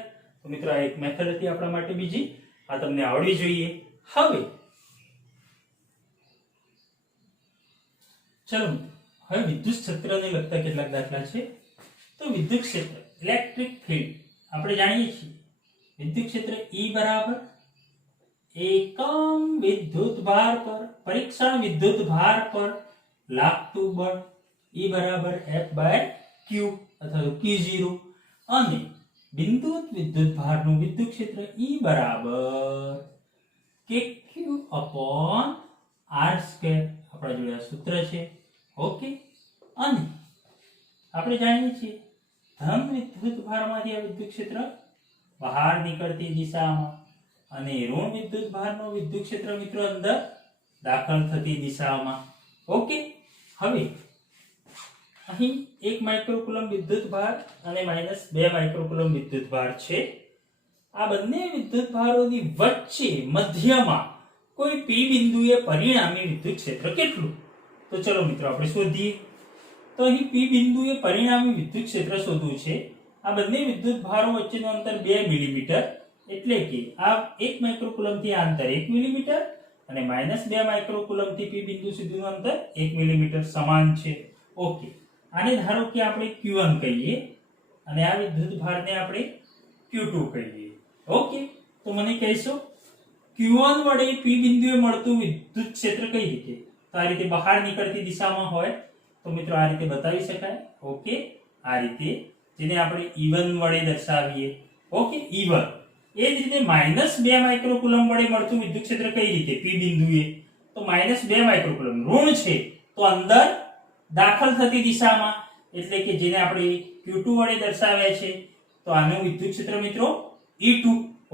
તો મિત્રો આ એક મેથડ હતી આપણા માટે બીજી, આ તમને આવડવી જોઈએ. હવે ચલો હવે વિદ્યુત ક્ષેત્રને લગતા કેટલાક દાખલા છે. તો વિદ્યુત ક્ષેત્ર, ઇલેક્ટ્રિક ફિલ્ડ, આપણે જાણીએ છીએ વિદ્યુત ક્ષેત્ર E બરાબર એકમ વિદ્યુત ભાર પર, પરીક્ષણ વિદ્યુત ભાર પર લાગતું બળ E બરાબર F/Q અથવા તો Q0, અને બિંદુ વિદ્યુત ભારનું વિદ્યુત ક્ષેત્ર E બરાબર KQ upon R². આપણા જોડે આ સૂત્ર છે. ઓકે. અને આપણે જાણીએ છીએ ધન વિદ્યુત ભારમાંથી આ વિદ્યુત ક્ષેત્ર બહાર નીકળતી દિશામાં, અને ઋણ વિદ્યુત ભારનો વિદ્યુત ક્ષેત્ર મિત્રો અંદર દાખલ થતી દિશામાં. ઓકે. હવે અહીં 1 માઇક્રોકુલમ વિદ્યુતભાર અને -2 માઇક્રોકુલમ વિદ્યુતભાર છે. આ બંને વિદ્યુતભારોની વચ્ચે મધ્યમાં કોઈ P બિંદુએ પરિણામી વિદ્યુત ક્ષેત્ર કેટલું? તો ચલો મિત્રો આપણે શોધીએ. તો અહીં P બિંદુએ પરિણામી વિદ્યુત ક્ષેત્ર શોધવું છે. આ બંને વિદ્યુતભારો વચ્ચેનું અંતર 2 મિલીમીટર, એટલે કે આ 1 માઇક્રોકુલમ થી આ અંતર 1 મિલીમીટર અને -2 માઇક્રોકુલમ થી P બિંદુ સુધીનું અંતર 1 મિલીમીટર સમાન છે. ઓકે, આને ધારો કે આપણે Q1 કહીએ અને આ વિદ્યુતભારને આપણે Q2 કહીએ. ઓકે, તો મને કહેશો Q1 વડે P બિંદુએ મળતું વિદ્યુત ક્ષેત્ર કઈ રીતે? તો આ રીતે બહાર નીકળતી દિશામાં હોય તો મિત્રો આ રીતે બતાવી શકાય. ઓકે, આ રીતે, જેને આપણે E1 વડે દર્શાવીએ. Okay, E1. એ જ રીતે -2 માઇક્રોકુલમ વડે મળતું વિદ્યુત ક્ષેત્ર કઈ રીતે P બિંદુએ? તો -2 માઇક્રોકુલમ ઋણ છે તો અંદર દાખલ થતી દિશામાં, એટલે કે જેને આપણે Q2 વડે દર્શાવ્યા છે, તો આનું વિદ્યુત ક્ષેત્ર મિત્રો E2.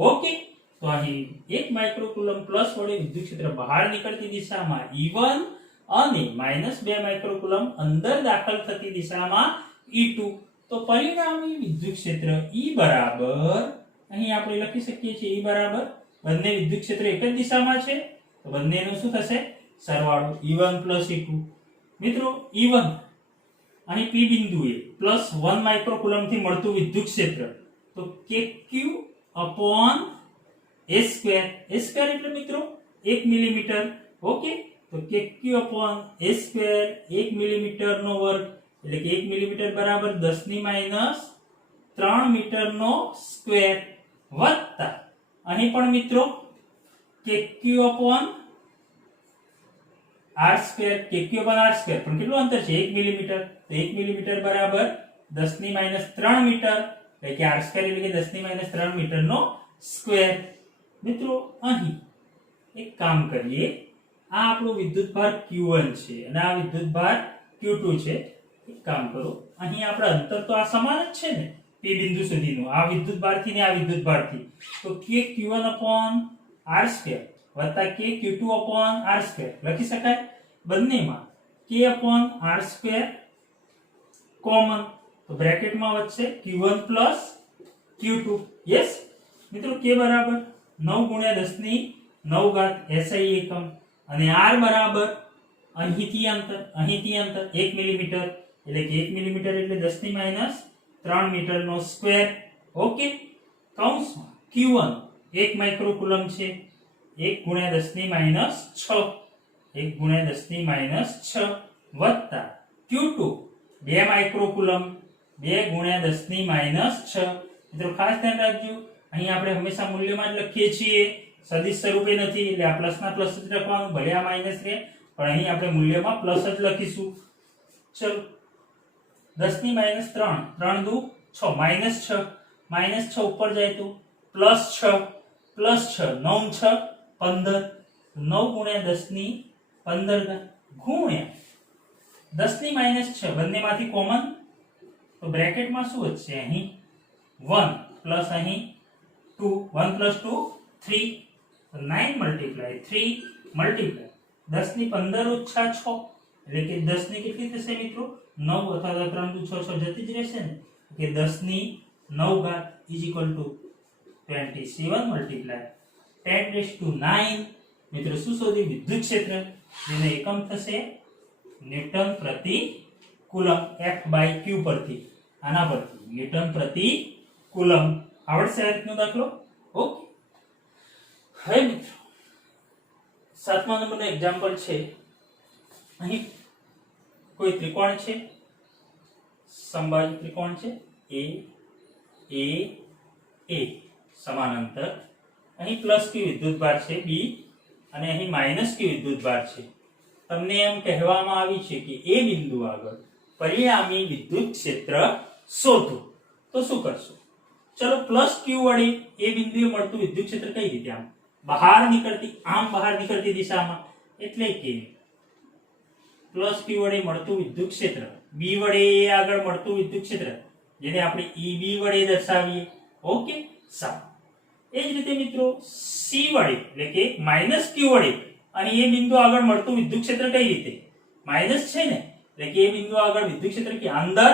ઓકે, તો અહીં 1 માઇક્રોકુલમ પ્લસ વડે વિદ્યુત ક્ષેત્ર બહાર નીકળતી દિશામાં E1 અને -2 માઇક્રોકુલમ અંદર દાખલ થતી દિશામાં E2. તો પરિણામી વિદ્યુત ક્ષેત્ર E બરાબર, અહીં આપણે લખી શકીએ છીએ E બરાબર, બંને વિદ્યુત ક્ષેત્ર એક જ દિશામાં છે તો બંનેનું શું થશે? સરવાળો E1 E2. મિત્રો E1 અહીં P બિંદુએ +1 માઇક્રોકુલમ થી મળતું વિદ્યુત ક્ષેત્ર, તો kq upon a square. a square એટલે મિત્રો 1 મિલીમીટર. ઓકે, તો kq upon a square 1 millimetre નો વર્ગ, એટલે કે 1 મિલીમીટર બરાબર 10⁻³ મીટર નો સ્ક્વેર, વત્તા અહીં પણ મિત્રો kq upon r square. kq upon r square પણ કેટલું અંતર છે? 1 મિલીમીટર. તો 1 મિલીમીટર બરાબર 10⁻³ મીટર, એટલે કે r square એટલે કે 10⁻³ મીટર નો સ્ક્વેર. મિત્રો અહીં એક કામ કરીએ, આ આપણો વિદ્યુતભાર Q1 છે અને આ વિદ્યુતભાર Q2 છે. એક કામ કરો, અહીં આપણે અંતર તો આ સમાન જ છે ને P બિંદુ સુધીનું, આ વિદ્યુતભારથી ને આ વિદ્યુતભારથી, તો kq1 upon r square વત્તા kq2 upon r square લખી શકાય. બંનેમાં k upon r square common, તો બ્રેકેટમાં વધશે q1 plus q2. યસ મિત્રો, k બરાબર 9×10⁹ SI એકમ અને r બરાબર અહીંથી અંતર 1 મિલીમીટર, એટલે કે 1 મિલીમીટર એટલે 10⁻³ મીટર નો સ્ક્વેર. ઓકે, કૌંસમાં q1 1 માઇક્રોકુલમ છે, 1×10⁻⁶, 1×10⁻⁶ વત્તા q2 2 માઇક્રોકુલમ, 2×10⁻⁶. મિત્રો ખાસ ધ્યાન રાખજો, અહીં આપણે હંમેશા મૂલ્યમાં જ લખીએ છીએ, સદિશ સ્વરૂપે નથી, એટલે આ પ્લસના પ્લસ જ લખવાનું, ભલે આ માઈનસ રહે પણ અહીં આપણે મૂલ્યમાં પ્લસ જ લખીશું. ચલો 10⁻³ 3 દુ 6, -6 ઉપર જાય તો +6, 9×6 15, 9×10⁻15 ગુણ્યા 10⁻⁶, બંનેમાંથી કોમન, તો બ્રેકેટમાં શું વધશે? અહીં 1 પ્લસ અહીં 2, 1 + 2 3, 9 × 3 × 10⁻15 - 6, એટલે કે 10 ની કેટલી થશે મિત્રો? 9, અથવા તો 3 દુ 6 જતી જ રહેશે ને, કે 10⁹ is equal to 27 × 10⁹ મિત્રો શું શોધી? વિદ્યુત ક્ષેત્ર, જેનો એકમ થશે ન્યૂટન પ્રતિ કુલમ. F/Q પરથી, આના પરથી ન્યૂટન પ્રતિ કુલમ આવડશે આ રીતનો દાખલો. ઓકે, હવે મિત્રો 7મા નંબરનું એક્ઝામ્પલ છે. અહીં કોઈ ત્રિકોણ છે, સમબાજુ ત્રિકોણ છે, A સમાંતર, અહીં +q વિદ્યુતભાર છે B અને અહીં -q વિદ્યુતભાર છે. તમને એમ કહેવામાં આવી છે કે એ બિંદુ આગળ પરિણામી વિદ્યુત ક્ષેત્ર શોધો. તો શું કરશો? ચલો +q વડે એ બિંદુએ મળતું વિદ્યુત ક્ષેત્ર કઈ રીતે? આમ બહાર નીકળતી દિશામાં, એટલે કે +q વડે મળતું વિદ્યુત ક્ષેત્ર, B વડે એ આગળ મળતું વિદ્યુત ક્ષેત્ર, જેને આપણે EB વડે દર્શાવીએ. ઓકે, સારું. એ જ રીતે મિત્રો C વડે, એટલે કે -q વડે અને એ બિંદુ આગળ મળતું વિદ્યુત ક્ષેત્ર કઈ રીતે? માઈનસ છે ને, એટલે કે એ બિંદુ આગળ વિદ્યુત ક્ષેત્ર કે અંદર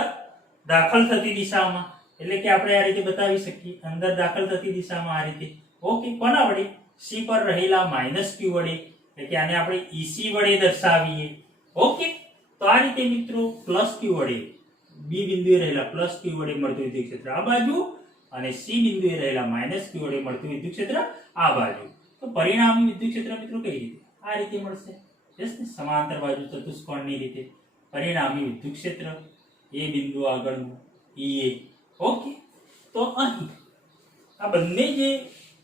દાખલ થતી દિશામાં, એટલે કે આપણે આ રીતે બતાવી શકીએ અંદર દાખલ થતી દિશામાં આ રીતે. ઓકે, કોના વડે? C પર રહેલા -q વડે, એટલે કે આને આપણે EC વડે દર્શાવીએ. ઓકે, તો આ રીતે મિત્રો +q વડે B બિંદુએ રહેલા +q વડે મળતું વિદ્યુત ક્ષેત્ર આ બાજુ અને C બિંદુએ રહેલા -q વડે મળતું વિદ્યુત ક્ષેત્ર આ બાજુ. તો પરિણામી વિદ્યુત ક્ષેત્ર મિત્રો કઈ રીતે? આ રીતે મળશે. યસ ને, સમાંતર બાજુ ચતુષ્કોણની રીતે પરિણામી વિદ્યુત ક્ષેત્ર એ બિંદુ આગળનું EA. ઓકે, તો અહીં આ બંને જે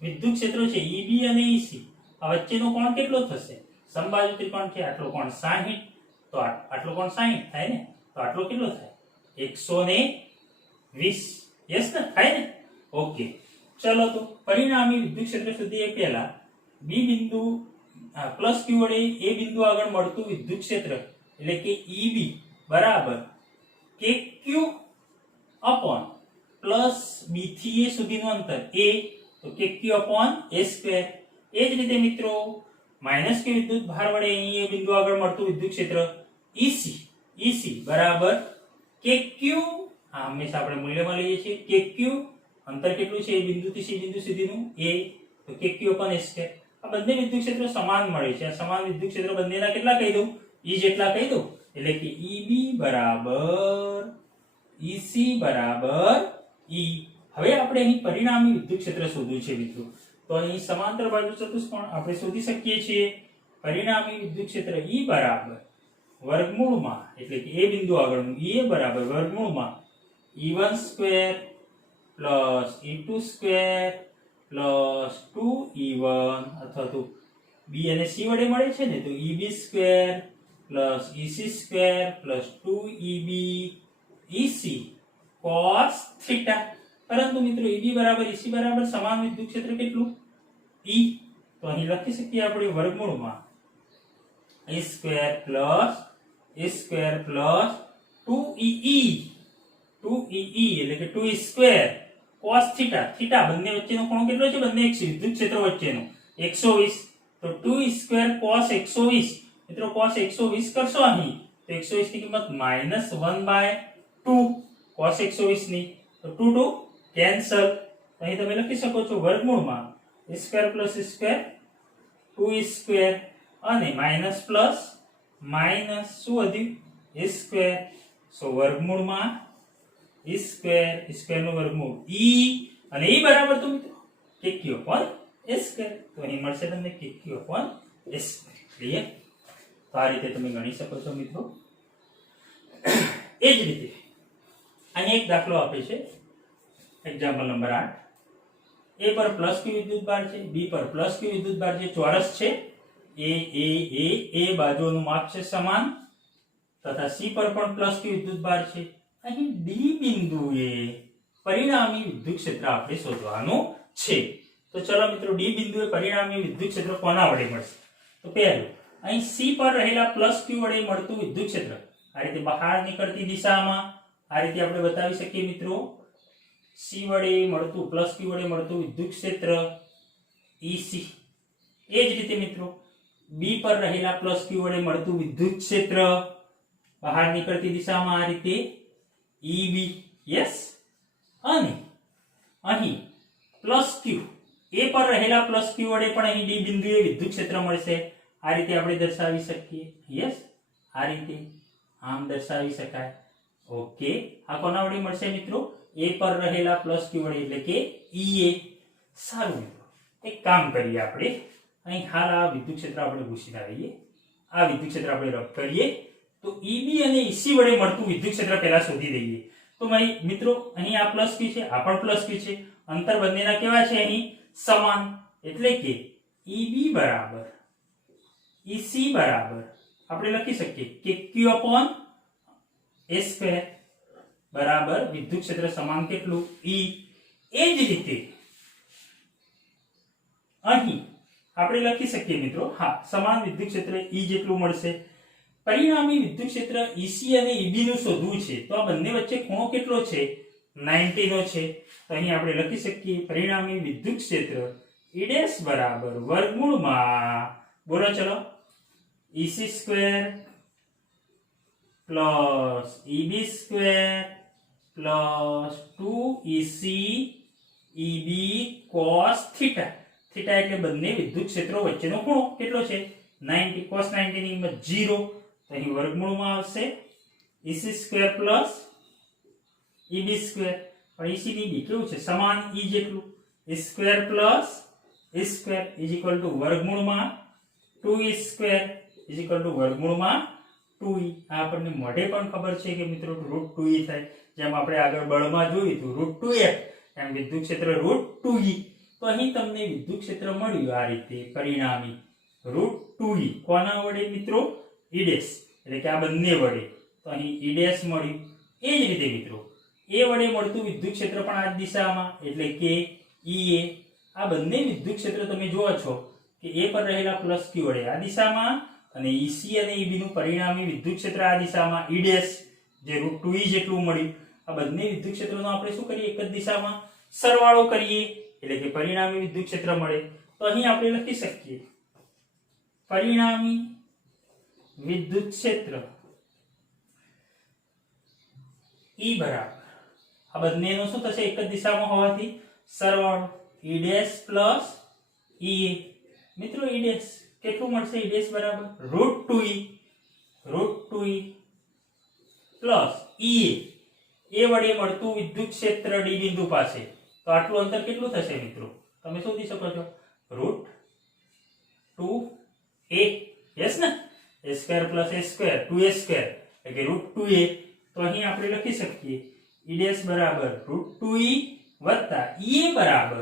વિદ્યુત ક્ષેત્રો છે EB અને EC, આ વચ્ચેનો કોણ કેટલો થશે? સમબાજુ ત્રિકોણ છે, આટલો કોણ 60, તો આટલો કોણ 60 થાય ને, તો આટલો કેટલો થાય? 120. યસ ને, થાય ને? ઓકે, ચલો તો પરિણામી વિદ્યુત ક્ષેત્ર સુધી એ પહેલા B બિંદુ +q વડે એ બિંદુ આગળ મળતું વિદ્યુત ક્ષેત્ર એટલે કે EB બરાબર kq અપોન પ્લસ B થી A સુધીનું અંતર A, તો kq અપોન A². એ જ રીતે મિત્રો -q વિદ્યુત ભાર વડે અહીં એ બિંદુ આગળ મળતું વિદ્યુત ક્ષેત્ર EC બરાબર kq, આ હંમેશા આપણે મૂલ્યમાં લઈએ છીએ, kq અંતર કેટલું છે એ બિંદુથી C બિંદુ સુધીનું A, તો kq અપોન A². આ બંને વિદ્યુત ક્ષેત્રો સમાન મળે છે. આ સમાન વિદ્યુત ક્ષેત્ર બંનેના કેટલા કહી દઉં? E જેટલા કહી દઉં, એટલે કે EB બરાબર EC બરાબર E. હવે આપણે અહીં પરિણામી વિદ્યુત ક્ષેત્ર શોધવું છે મિત્રો. તો અહીં સમાંતર બાજુ ચતુષ્કોણ આપણે શોધી શકીએ છીએ. પરિણામી વિદ્યુત ક્ષેત્ર E બરાબર વર્ગમૂળમાં, એટલે કે એ બિંદુ આગળનું EA બરાબર વર્ગમૂળમાં E1² plus E2² plus 2E1, અથવા તો B અને C વડે મળે છે ને, તો EB² plus EC² plus 2EB EC cos θ. પરંતુ મિત્રો EB બરાબર EC બરાબર સમાન વિદ્યુત ક્ષેત્ર કેટલું? E. તો અહીં લખી શકીએ આપણે વર્ગમૂળમાં A² plus A² plus 2EE એટલે કે 2E² cos θ. બંને વચ્ચેનો ખૂણો કેટલો છે? બંને એક વિદ્યુત ક્ષેત્ર વચ્ચેનો 120. તો 2E² cos 120. મિત્રો cos 120 કરશો અહીં, તો 120 ની કિંમત -1/2 cos 120 ની, તો 2 કેન્સલ. અહીં તમે લખી શકો છો વર્ગમૂળમાં A² પ્લસ A², 2E² અને માઈનસ પ્લસ માઈનસ શું વધ્યું? A². સો વર્ગમૂળમાં E² નું વર્ગમૂળ E, અને E બરાબર તો મિત્રો kq અપોન A². તો અહીં મળશે તમને kq અપોન A². ક્લિયર? તો આ રીતે તમે ગણી શકો છો મિત્રો. એ જ રીતે અહીં એક દાખલો આપે છે, એક્ઝામ્પલ નંબર 8. A પર +q વિદ્યુત ભાર છે, B પર +q વિદ્યુત ભાર છે, ચોરસ છે, એ બાજુઓનું માપ છે સમાન, તથા C પર પણ +q વિદ્યુત ભાર છે. અહીં D બિંદુએ પરિણામી વિદ્યુત ક્ષેત્ર આપણે શોધવાનું છે. તો ચલો મિત્રો, D બિંદુએ પરિણામી વિદ્યુત ક્ષેત્ર કોના વડે મળશે? તો પહેલું અહીં C પર રહેલા +q વડે મળતું વિદ્યુત ક્ષેત્ર આ રીતે બહાર નીકળતી દિશામાં આ રીતે આપણે બતાવી શકીએ મિત્રો. C વડે મળતું +q વડે મળતું વિદ્યુત ક્ષેત્ર EC. એ જ રીતે મિત્રો B પર રહેલા +q વડે મળતું વિદ્યુત ક્ષેત્ર બહાર નીકળતી દિશામાં આ રીતે EB. યસ, અને અહીં +q A પર રહેલા +q વડે પણ અહીં D બિંદુએ વિદ્યુત ક્ષેત્ર મળશે. આ રીતે આપણે દર્શાવી શકીએ. યસ, આ રીતે આમ દર્શાવી શકાય. ઓકે, આ કોના વડે મળશે મિત્રો? A પર રહેલા +q વડે, એટલે કે EA. સારું મિત્રો, એક કામ કરીએ આપણે. અહીં હાલ આ વિદ્યુત ક્ષેત્ર આપણે ભૂસી નાખીએ. આ વિદ્યુત ક્ષેત્ર આપણે રદ કરીએ, તો EB અને EC વડે મળતું વિદ્યુત ક્ષેત્ર પહેલા શોધી દઈએ. તો મિત્રો અહીં આ +q છે, આ પણ +q છે. અંતર બંનેના કેવા છે? અહીં સમાન. એટલે કે EB બરાબર EC બરાબર આપણે લખી શકીએ kq અપોન A² બરાબર વિદ્યુત ક્ષેત્ર સમાન કેટલું? E. એ જ રીતે અહીં આપણે લખી શકીએ મિત્રો, હા, સમાન વિદ્યુત ક્ષેત્ર E જેટલું મળશે. પરિણામી વિદ્યુત ક્ષેત્ર EC અને EB નું શોધવું છે, તો આ બંને વચ્ચે ખૂણો કેટલો છે? 90 નો છે. તો અહીં આપણે લખી શકીએ પરિણામી વિદ્યુત ક્ષેત્ર E' બરાબર વર્ગમૂળમાં, બોલો ચલો, EC² plus EB square plus 2EC EB cos theta. Theta એટલે બંને વિદ્યુત ક્ષેત્રો વચ્ચેનો ખૂણો કેટલો છે 90. કોસ 90 ની કિંમત 0, તો અહીં વર્ગમૂળમાં આવશે EC square plus EB square. પણ EC ની બી કેવું છે સમાન E જેટલું. E square plus E square is equal two વર્ગમૂળમાં 2E square is equal two વર્ગમૂળમાં 2E. આ આપણને મોઢે પણ ખબર છે કે મિત્રો √2E થાય. જેમ આપણે આગળ બળમાં જોયું હતું √2F, એમ વિદ્યુત ક્ષેત્ર √2E. તો અહીં તમને વિદ્યુત ક્ષેત્ર મળ્યું આ રીતે પરિણામી √2E. કોના વડે મિત્રો E ડેશ, એટલે કે આ બંને વડે. તો અહીં E ડેશ મળ્યું. એ જ રીતે મિત્રો એ વડે મળતું વિદ્યુત ક્ષેત્ર પણ આ જ દિશામાં, એટલે કે EA. આ બંને વિદ્યુત ક્ષેત્ર તમે જોવો છો કે એ પર રહેલા પ્લસ q વડે આ દિશામાં અને EC અને EB નું પરિણામી વિદ્યુત ક્ષેત્ર આ દિશામાં E ડેશ જે √2E જેટલું મળ્યું. આ બંને વિદ્યુત ક્ષેત્રોનો આપણે શું કરીએ એક જ દિશામાં સરવાળો કરીએ એટલે કે પરિણામી વિદ્યુત ક્ષેત્ર મળે. તો અહીં આપણે લખી શકીએ પરિણામી વિદ્યુત ક્ષેત્ર E બરાબર આ બંનેનો શું થશે એક જ દિશામાં હોવાથી સરવાળો E ડેશ પ્લસ EA. મિત્રો E ડેશ કેટલું મળશે E ડેશ બરાબર √2E પ્લસ EA. એ વડે મળતું વિદ્યુત ક્ષેત્ર ડી બિંદુ પાસે. તો આટલું અંતર કેટલું થશે મિત્રો તમે શોધી શકો છો √2a. યસ ને a square plus a square 2a square એટલે કે √2a. તો અહીં આપણે લખી શકીએ E ડેશ બરાબર √2E વત્તા EA બરાબર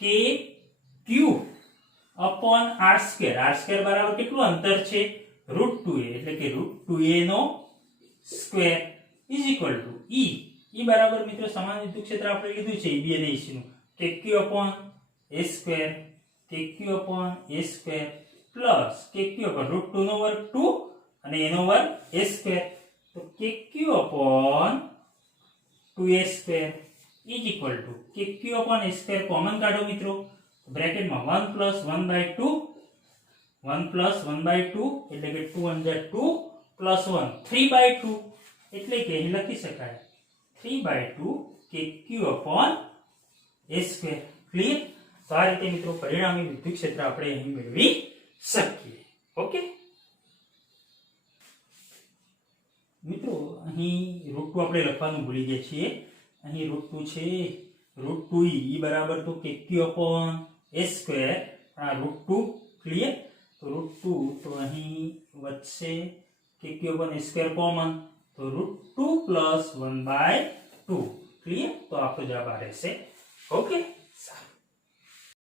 KQ upon r square. r square બરાબર કેટલું અંતર છે √2a એટલે કે √2a નો square is equal to E. E બરાબર મિત્રો સમાન વિદ્યુત ક્ષેત્ર આપણે લીધું છે EB અને EC નું KQ upon a square KQ upon a square plus KQ upon √2 નો વર્ગ 2 અને a નો વર્ગ a સ્ક્વેર. તો KQ upon 2a square is equal two KQ upon a square common કાઢો મિત્રો બ્રેકેટમાં 1 + 1/2 એટલે કે 2 * 2 + 1 3/2 એટલે કે અહીં લખી શકાય 3/2 KQ upon a square. Clear? તો આ રીતે મિત્રો પરિણામી વિદ્યુત ક્ષેત્ર આપણે અહીં મેળવી શકીએ. ઓકે મિત્રો અહીં √2 આપણે લખવાનું ભૂલી ગયા છીએ. અહીં √2 છે √2E બરાબર તો KQ upon a સ્ક્વેર. આ √2 ક્લિયર? તો √2 તો અહીં વધશે KQ upon a square common તો √2 + 1/2 ક્લિયર? તો આપણો જવાબ આ રહેશે. ઓકે.